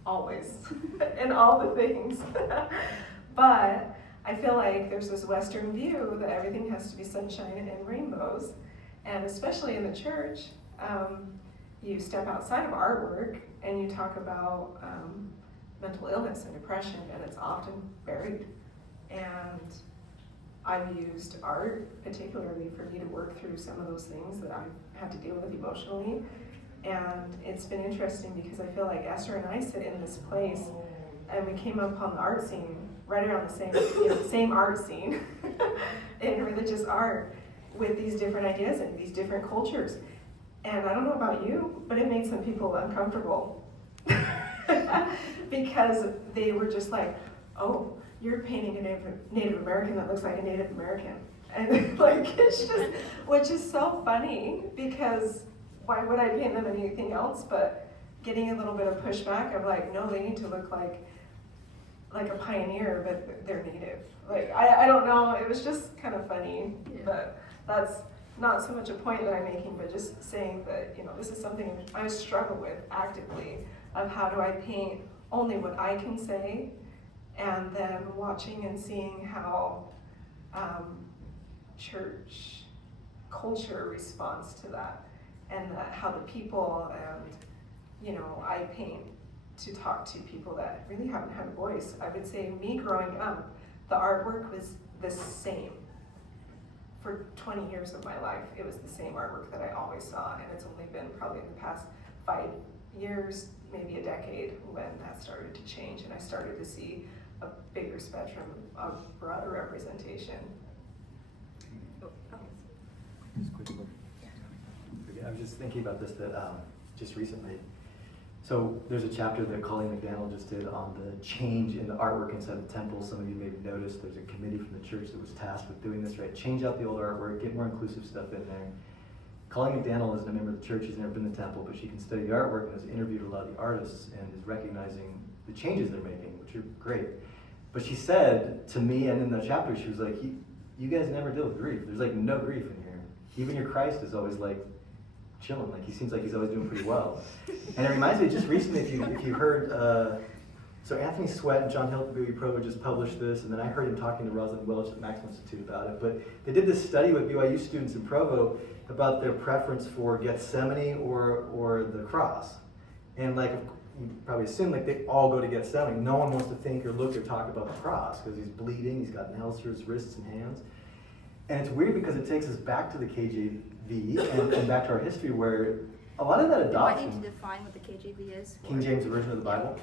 always, and all the things. But I feel like there's this Western view that everything has to be sunshine and rainbows, and especially in the church, you step outside of artwork and you talk about mental illness and depression, and it's often buried. And I've used art particularly for me to work through some of those things that I've had to deal with emotionally. And it's been interesting because I feel like Esther and I sit in this place, and we came up on the art scene right around the same art scene in religious art with these different ideas and these different cultures. And I don't know about you, but it made some people uncomfortable because they were just like, oh, you're painting a Native American that looks like a Native American. And like, it's just, which is so funny, because why would I paint them anything else? But getting a little bit of pushback of like, no, they need to look like a pioneer, but they're Native. Like, I don't know, it was just kind of funny, but that's not so much a point that I'm making, but just saying that, you know, this is something I struggle with actively, of how do I paint only what I can say, and then watching and seeing how church culture responds to that, and that how the people, and you know, I paint to talk to people that really haven't had a voice. I would say me growing up, the artwork was the same. For 20 years of my life, it was the same artwork that I always saw, and it's only been probably in the past 5 years, maybe a decade, when that started to change, and I started to see a bigger spectrum of broader representation. I was just thinking about this, that just recently. So there's a chapter that Colleen McDaniel just did on the change in the artwork inside the temple. Some of you may have noticed there's a committee from the church that was tasked with doing this, right? Change out the old artwork, get more inclusive stuff in there. Colleen McDaniel isn't a member of the church, she's never been in the temple, but she can study the artwork and has interviewed a lot of the artists and is recognizing the changes they're making, which are great. But she said to me, and in the chapter, she was like, you guys never deal with grief. There's like no grief in here. Even your Christ is always like chilling, like he seems like he's always doing pretty well. And it reminds me, just recently, if you heard, so Anthony Sweat and John Hilt, the BYU Provo, just published this, and then I heard him talking to Rosalind Welch at the Maxim Institute about it. But they did this study with BYU students in Provo about their preference for Gethsemane or the cross. And like, you probably assume like they all go to Gethsemane. No one wants to think or look or talk about the cross because he's bleeding, he's got nails through his wrists and hands. And it's weird because it takes us back to the KJV and back to our history, where a lot of that adoption. Do I need to define what the KJV is? King James Version of the Bible.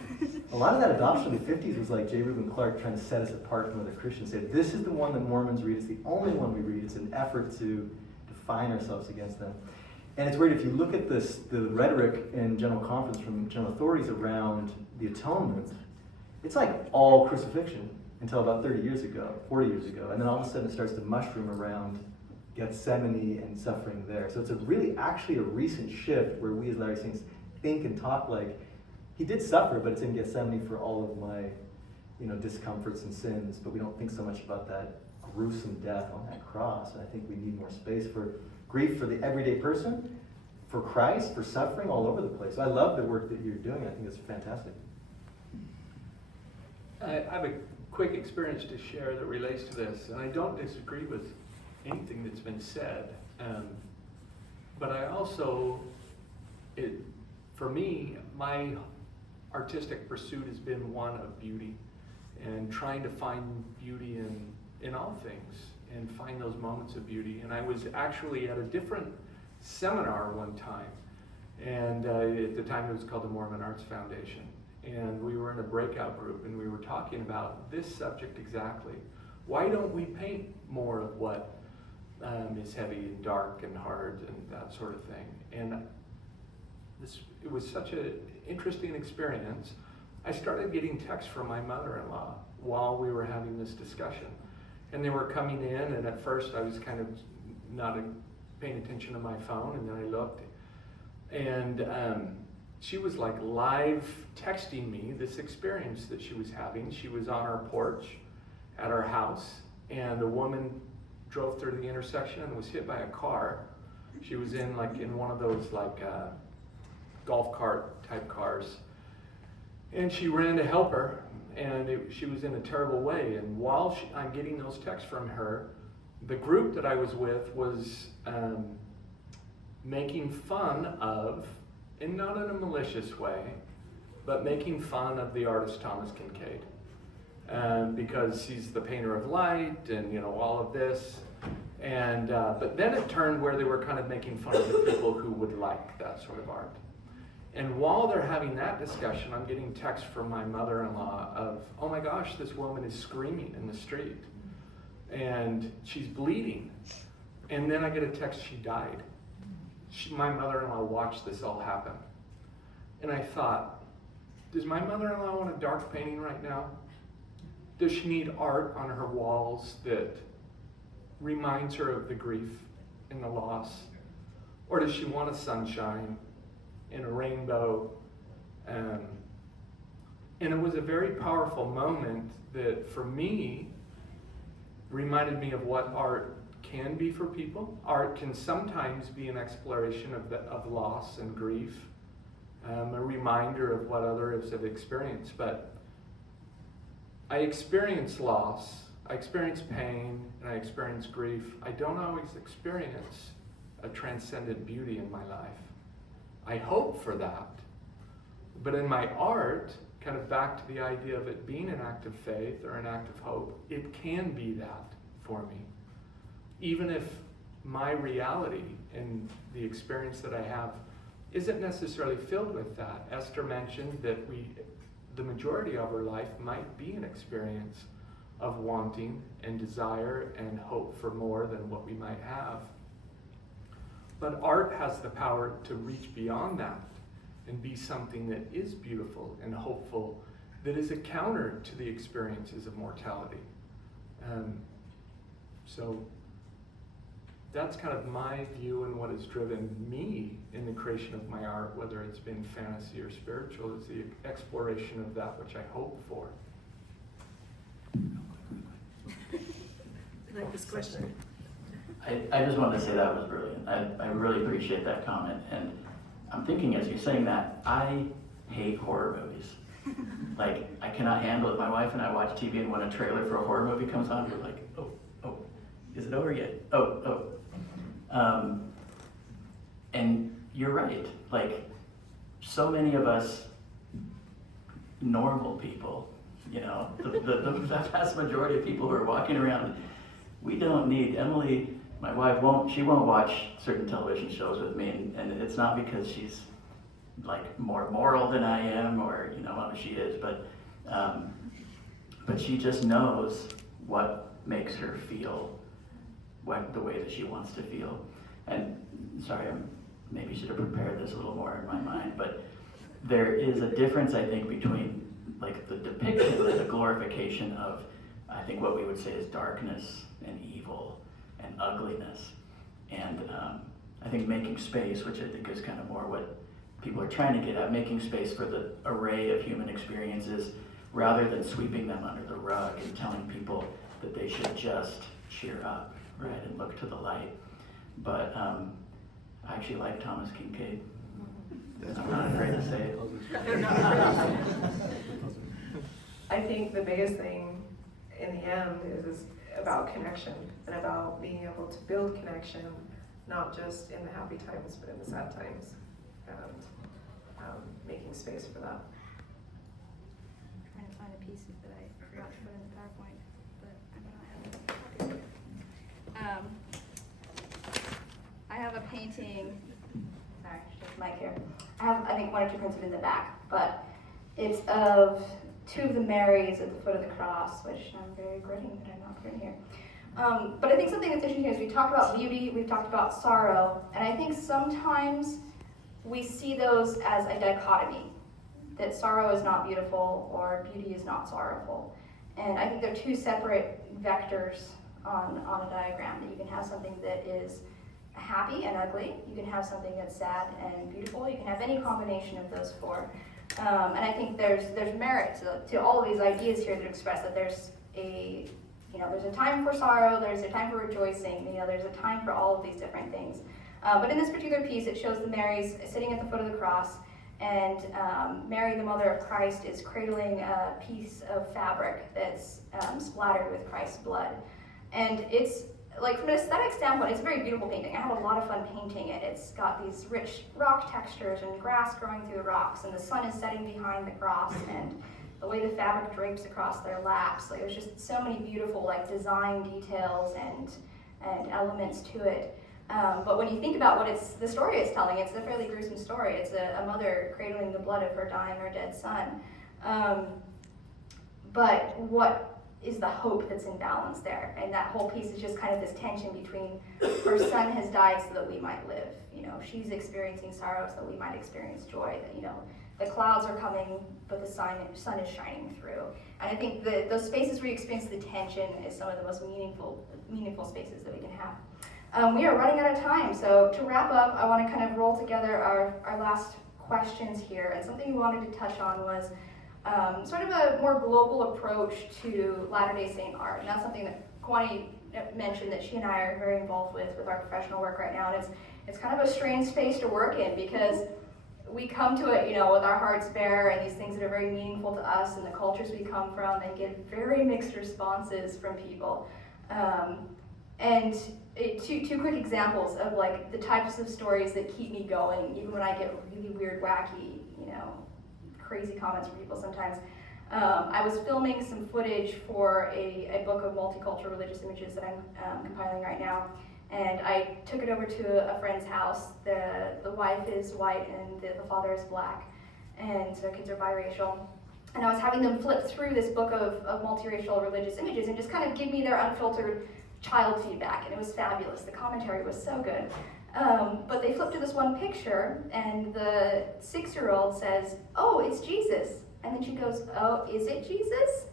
A lot of that adoption in the 50s was like J. Reuben Clark trying to set us apart from other Christians. Said, this is the one that Mormons read, it's the only one we read. It's an effort to define ourselves against them. And it's weird, if you look at this, the rhetoric in General Conference from general authorities around the atonement, it's like all crucifixion until about 30 years ago, 40 years ago. And then all of a sudden it starts to mushroom around Gethsemane and suffering there. So it's actually a recent shift where we as Latter-day Saints think and talk like, he did suffer, but it's in Gethsemane for all of my, discomforts and sins, but we don't think so much about that gruesome death on that cross. And I think we need more space for grief for the everyday person, for Christ, for suffering all over the place. So I love the work that you're doing. I think it's fantastic. I have a quick experience to share that relates to this, and I don't disagree with anything that's been said, but I also, for me, my artistic pursuit has been one of beauty, and trying to find beauty in all things, and find those moments of beauty. And I was actually at a different seminar one time, and at the time it was called the Mormon Arts Foundation, and we were in a breakout group, and we were talking about this subject exactly. Why don't we paint more of what is heavy and dark and hard and that sort of thing? And it was such an interesting experience. I started getting texts from my mother-in-law while we were having this discussion. And they were coming in, and at first I was kind of not paying attention to my phone, and then I looked, and she was like live texting me this experience that she was having. She was on our porch at our house, and a woman drove through the intersection and was hit by a car. She was in one of those golf cart type cars, and she ran to help her, and she was in a terrible way. And while I'm getting those texts from her, the group that I was with was making fun of, and not in a malicious way, but making fun of the artist Thomas Kincaid. Because he's the painter of light and all of this. And but then it turned where they were kind of making fun of the people who would like that sort of art. And while they're having that discussion, I'm getting texts from my mother-in-law of, oh my gosh, this woman is screaming in the street and she's bleeding. And then I get a text, she died. My mother-in-law watched this all happen. And I thought, does my mother-in-law want a dark painting right now? Does she need art on her walls that reminds her of the grief and the loss? Or does she want a sunshine and a rainbow? And it was a very powerful moment that, for me, reminded me of what art can be for people. Art can sometimes be an exploration of loss and grief, a reminder of what others have experienced. But I experience loss, I experience pain, and I experience grief. I don't always experience a transcendent beauty in my life. I hope for that. But in my art, kind of back to the idea of it being an act of faith or an act of hope, it can be that for me. Even if my reality and the experience that I have isn't necessarily filled with that. Esther mentioned that the majority of her life might be an experience of wanting and desire and hope for more than what we might have. But art has the power to reach beyond that and be something that is beautiful and hopeful, that is a counter to the experiences of mortality. So that's kind of my view, and what has driven me in the creation of my art, whether it's been fantasy or spiritual, is the exploration of that which I hope for. I like this question. I just wanted to say that was brilliant. I really appreciate that comment. And I'm thinking, as you're saying that, I hate horror movies. Like, I cannot handle it. My wife and I watch TV, and when a trailer for a horror movie comes on, we're like, oh, is it over yet? Oh. And you're right. Like, so many of us normal people, you know, the vast majority of people who are walking around, we don't need, Emily, my wife, she won't watch certain television shows with me, and it's not because she's like more moral than I am, or, you know, she is, but she just knows what makes her feel the way that she wants to feel. And sorry, I maybe should have prepared this a little more in my mind, but there is a difference, I think, between like the depiction and the glorification of, I think, what we would say is darkness and evil and ugliness. And I think making space, which I think is kind of more what people are trying to get at, making space for the array of human experiences rather than sweeping them under the rug and telling people that they should just cheer up, right, and look to the light. But I actually like Thomas Kincaid. I'm not afraid to say it. I think the biggest thing in the end is about connection, and about being able to build connection, not just in the happy times, but in the sad times, and making space for that. I'm trying to find a piece that I forgot to put in the PowerPoint, but I'm not having it. I have a painting. Sorry, there's Mike here. I have, I think, one or two printed in the back, but it's of two of the Marys at the foot of the cross, which I'm very regretting that I'm not putting here. But I think something that's interesting here is we talked about beauty, we've talked about sorrow, and I think sometimes we see those as a dichotomy, that sorrow is not beautiful or beauty is not sorrowful. And I think they're two separate vectors on a diagram, that you can have something that is happy and ugly, you can have something that's sad and beautiful, you can have any combination of those four. And I think there's merit to all of these ideas here that express that there's a time for sorrow, there's a time for rejoicing, there's a time for all of these different things. But in this particular piece, it shows the Marys sitting at the foot of the cross, and Mary, the mother of Christ, is cradling a piece of fabric that's splattered with Christ's blood. And it's, like, from an aesthetic standpoint, it's a very beautiful painting. I had a lot of fun painting it. It's got these rich rock textures and grass growing through the rocks, and the sun is setting behind the cross, and the way the fabric drapes across their laps. Like, there's just so many beautiful, like, design details and elements to it. But when you think about the story it's telling, it's a fairly gruesome story. It's a mother cradling the blood of her dying or dead son. But what is the hope that's in balance there? And that whole piece is just kind of this tension between her son has died so that we might live. She's experiencing sorrow so that we might experience joy. That, the clouds are coming, but the sun is shining through. And I think those spaces where you experience the tension is some of the most meaningful spaces that we can have. We are running out of time, so to wrap up, I want to kind of roll together our last questions here. And something we wanted to touch on was sort of a more global approach to Latter-day Saint art. And that's something that Kwani mentioned that she and I are very involved with our professional work right now. And it's kind of a strange space to work in because we come to it, with our hearts bare and these things that are very meaningful to us and the cultures we come from, and get very mixed responses from people. Two quick examples of like the types of stories that keep me going, even when I get really weird, wacky, crazy comments from people sometimes. I was filming some footage for a book of multicultural religious images that I'm compiling right now. And I took it over to a friend's house. The wife is white and the father is black, and their kids are biracial. And I was having them flip through this book of multiracial religious images and just kind of give me their unfiltered child feedback, and it was fabulous. The commentary was so good. But they flipped to this one picture, and the 6-year-old says, "Oh, it's Jesus." And then she goes, "Oh, is it Jesus?"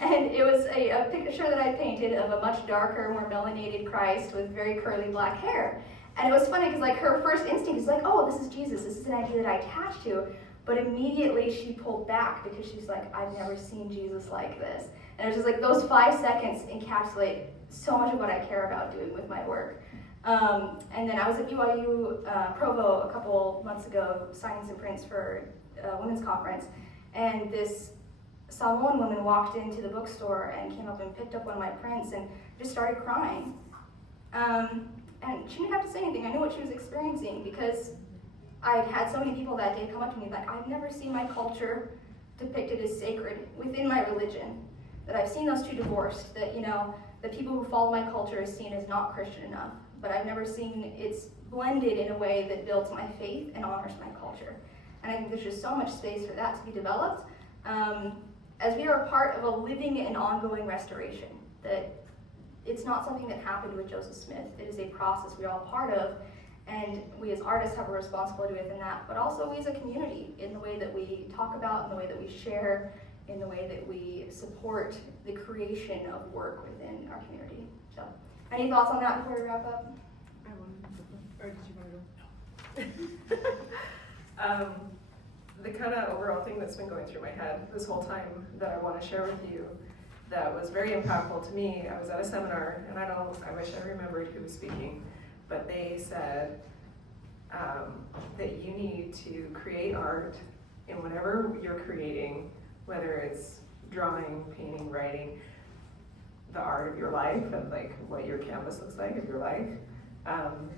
And it was a picture that I painted of a much darker, more melanated Christ with very curly black hair. And it was funny because like her first instinct is like, "Oh, this is Jesus. This is an idea that I attached to." But immediately she pulled back because she's like, "I've never seen Jesus like this." And it was just like those 5 seconds encapsulate so much of what I care about doing with my work. And then I was at BYU Provo a couple months ago signing some prints for a women's conference. And this Samoan woman walked into the bookstore and came up and picked up one of my prints and just started crying. And she didn't have to say anything. I knew what she was experiencing because I'd had so many people that day come up to me like, "I've never seen my culture depicted as sacred within my religion, that I've seen those two divorced, that, the people who follow my culture is seen as not Christian enough, but I've never seen it's blended in a way that builds my faith and honors my culture." And I think there's just so much space for that to be developed. As we are a part of a living and ongoing restoration, that it's not something that happened with Joseph Smith. It is a process we're all part of, and we as artists have a responsibility within that, but also we as a community in the way that we talk about, in the way that we share, in the way that we support the creation of work within our community. So, any thoughts on that before we wrap up? Or did you want to go? The kind of overall thing that's been going through my head this whole time that I want to share with you that was very impactful to me, I was at a seminar, and I wish I remembered who was speaking, but they said that you need to create art in whatever you're creating, whether it's drawing, painting, writing, the art of your life, and like what your canvas looks like of your life,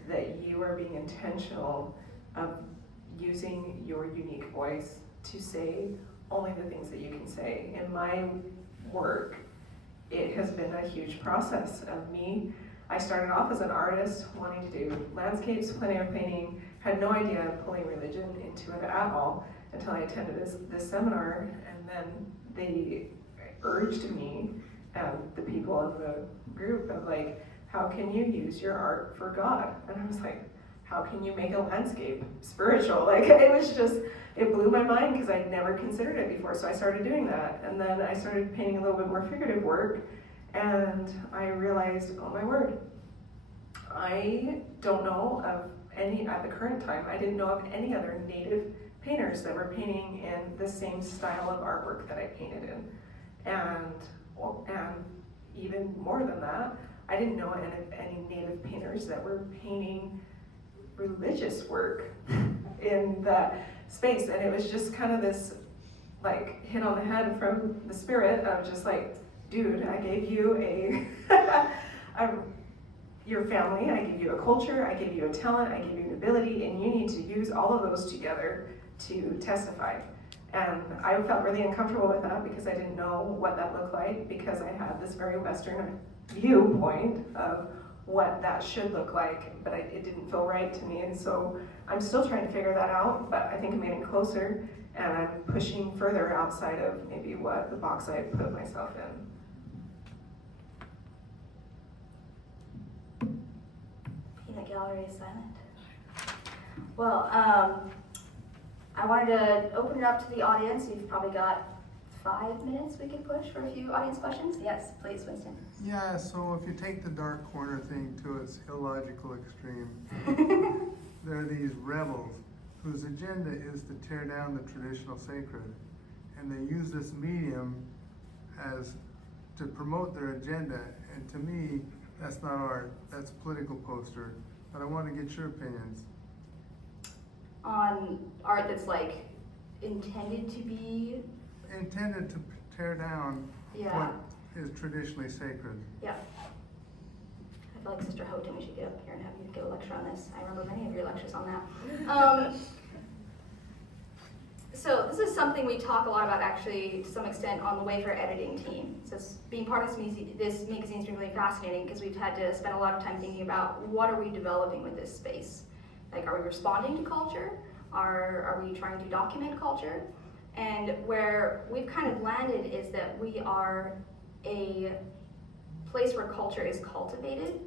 that you are being intentional of using your unique voice to say only the things that you can say. In my work, it has been a huge process of me. I started off as an artist wanting to do landscapes, plein air painting, had no idea of pulling religion into it at all until I attended this seminar, and then they urged me and the people in the group of like, how can you use your art for God? And I was like, how can you make a landscape spiritual? Like, it was just, it blew my mind because I'd never considered it before. So I started doing that. And then I started painting a little bit more figurative work. And I realized, oh my word, I don't know of any, at the current time, I didn't know of any other Native painters that were painting in the same style of artwork that I painted in. And even more than that, I didn't know any Native painters that were painting religious work in that space. And it was just kind of this like hit on the head from the spirit of just like, dude, I gave you your family, I gave you a culture, I gave you a talent, I gave you an ability, and you need to use all of those together to testify. And I felt really uncomfortable with that because I didn't know what that looked like, because I had this very Western viewpoint of what that should look like, but it didn't feel right to me. And so I'm still trying to figure that out, but I think I'm getting closer, and I'm pushing further outside of maybe what the box I had put myself in. Peanut gallery is silent. Well, I wanted to open it up to the audience. You've probably got 5 minutes we could push for a few audience questions. Yes, please, Winston. Yeah, so if you take the dark corner thing to its illogical extreme, there are these rebels whose agenda is to tear down the traditional sacred, and they use this medium as to promote their agenda. And to me, that's not art, that's political poster. But I want to get your opinions. On art that's like intended to be, Intended to tear down yeah, what is traditionally sacred. yeah. I feel like Sister Houghton, we should get up here and have you give a lecture on this. I remember many of your lectures on that. So this is something we talk a lot about actually to some extent on the Wayfare editing team. So being part of this magazine has been really fascinating because we've had to spend a lot of time thinking about what are we developing with this space. Like, are we responding to culture? Are we trying to document culture? And where we've kind of landed is that we are a place where culture is cultivated.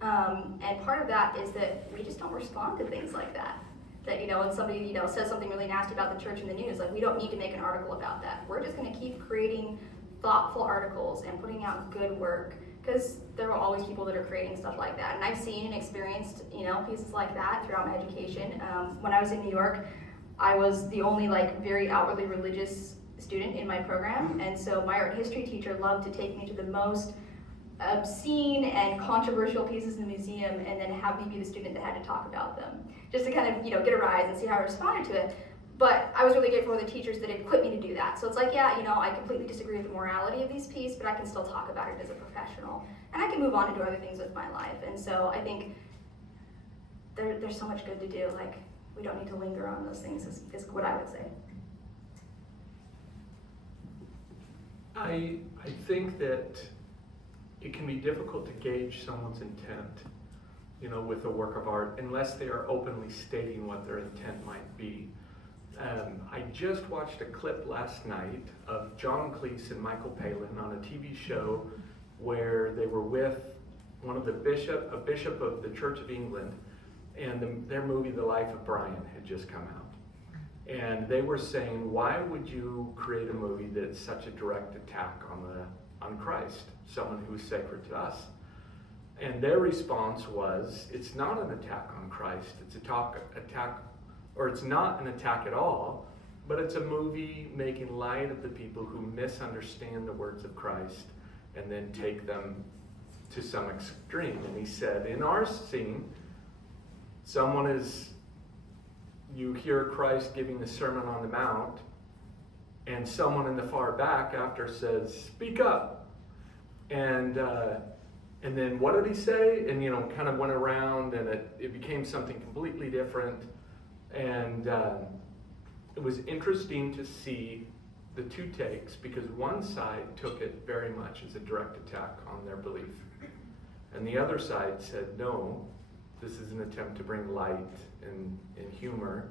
And part of that is that we just don't respond to things like that. That, when somebody, says something really nasty about the church in the news, like, we don't need to make an article about that. We're just going to keep creating thoughtful articles and putting out good work, because there are always people that are creating stuff like that. And I've seen and experienced, pieces like that throughout my education. When I was in New York, I was the only, very outwardly religious student in my program. And so my art history teacher loved to take me to the most obscene and controversial pieces in the museum and then have me be the student that had to talk about them, just to kind of, get a rise and see how I responded to it. But I was really grateful for the teachers that had equipped me to do that. So it's like, yeah, I completely disagree with the morality of these pieces, but I can still talk about it as a professional. And I can move on and do other things with my life. And so I think there's so much good to do. Like, we don't need to linger on those things, is what I would say. I think that it can be difficult to gauge someone's intent, with a work of art, unless they are openly stating what their intent might be. I just watched a clip last night of John Cleese and Michael Palin on a TV show where they were with a bishop of the Church of England, and their movie, The Life of Brian, had just come out. And they were saying, why would you create a movie that's such a direct attack on Christ, someone who's sacred to us? And their response was, it's not an attack on Christ, it's it's not an attack at all, but it's a movie making light of the people who misunderstand the words of Christ and then take them to some extreme. And he said, in our scene, you hear Christ giving the Sermon on the Mount, and someone in the far back after says, speak up. And then what did he say? And, kind of went around, and it became something completely different. And it was interesting to see the two takes, because one side took it very much as a direct attack on their belief. And the other side said, no, this is an attempt to bring light and humor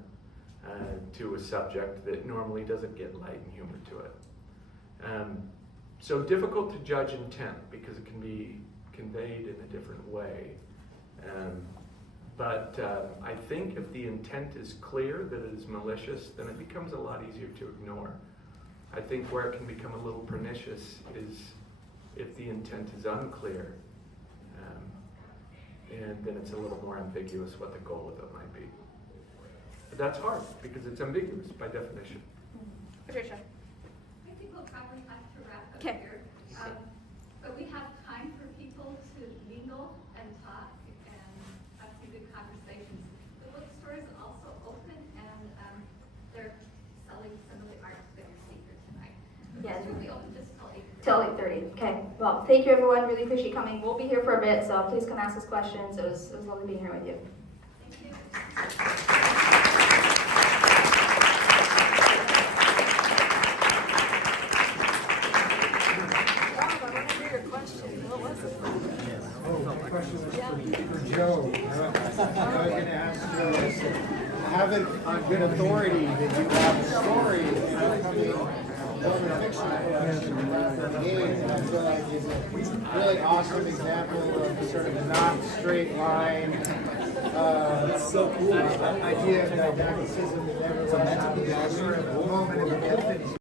to a subject that normally doesn't get light and humor to it. So difficult to judge intent, because it can be conveyed in a different way. But I think if the intent is clear that it is malicious, then it becomes a lot easier to ignore. I think where it can become a little pernicious is if the intent is unclear, and then it's a little more ambiguous what the goal of it might be. But that's hard, because it's ambiguous by definition. Patricia. I think we'll probably have to wrap up Okay. here. But we have time for people to mingle and talk and have some good conversations. The bookstore is also open, and they're selling some of the art that you see here tonight. Yeah. It's really open just till 8. Till 8:30. Okay. Well, thank you, everyone. Really appreciate you coming. We'll be here for a bit, so please come ask us questions. It was lovely being here with you. Thank you. For Joe, I was going to ask Joe, I have it on good authority that you have a story in upcoming open fiction book game, and I feel like it's a really awesome example of sort of a not straight line That's so cool. Idea of didacticism that never lasts. Moment of epiphany.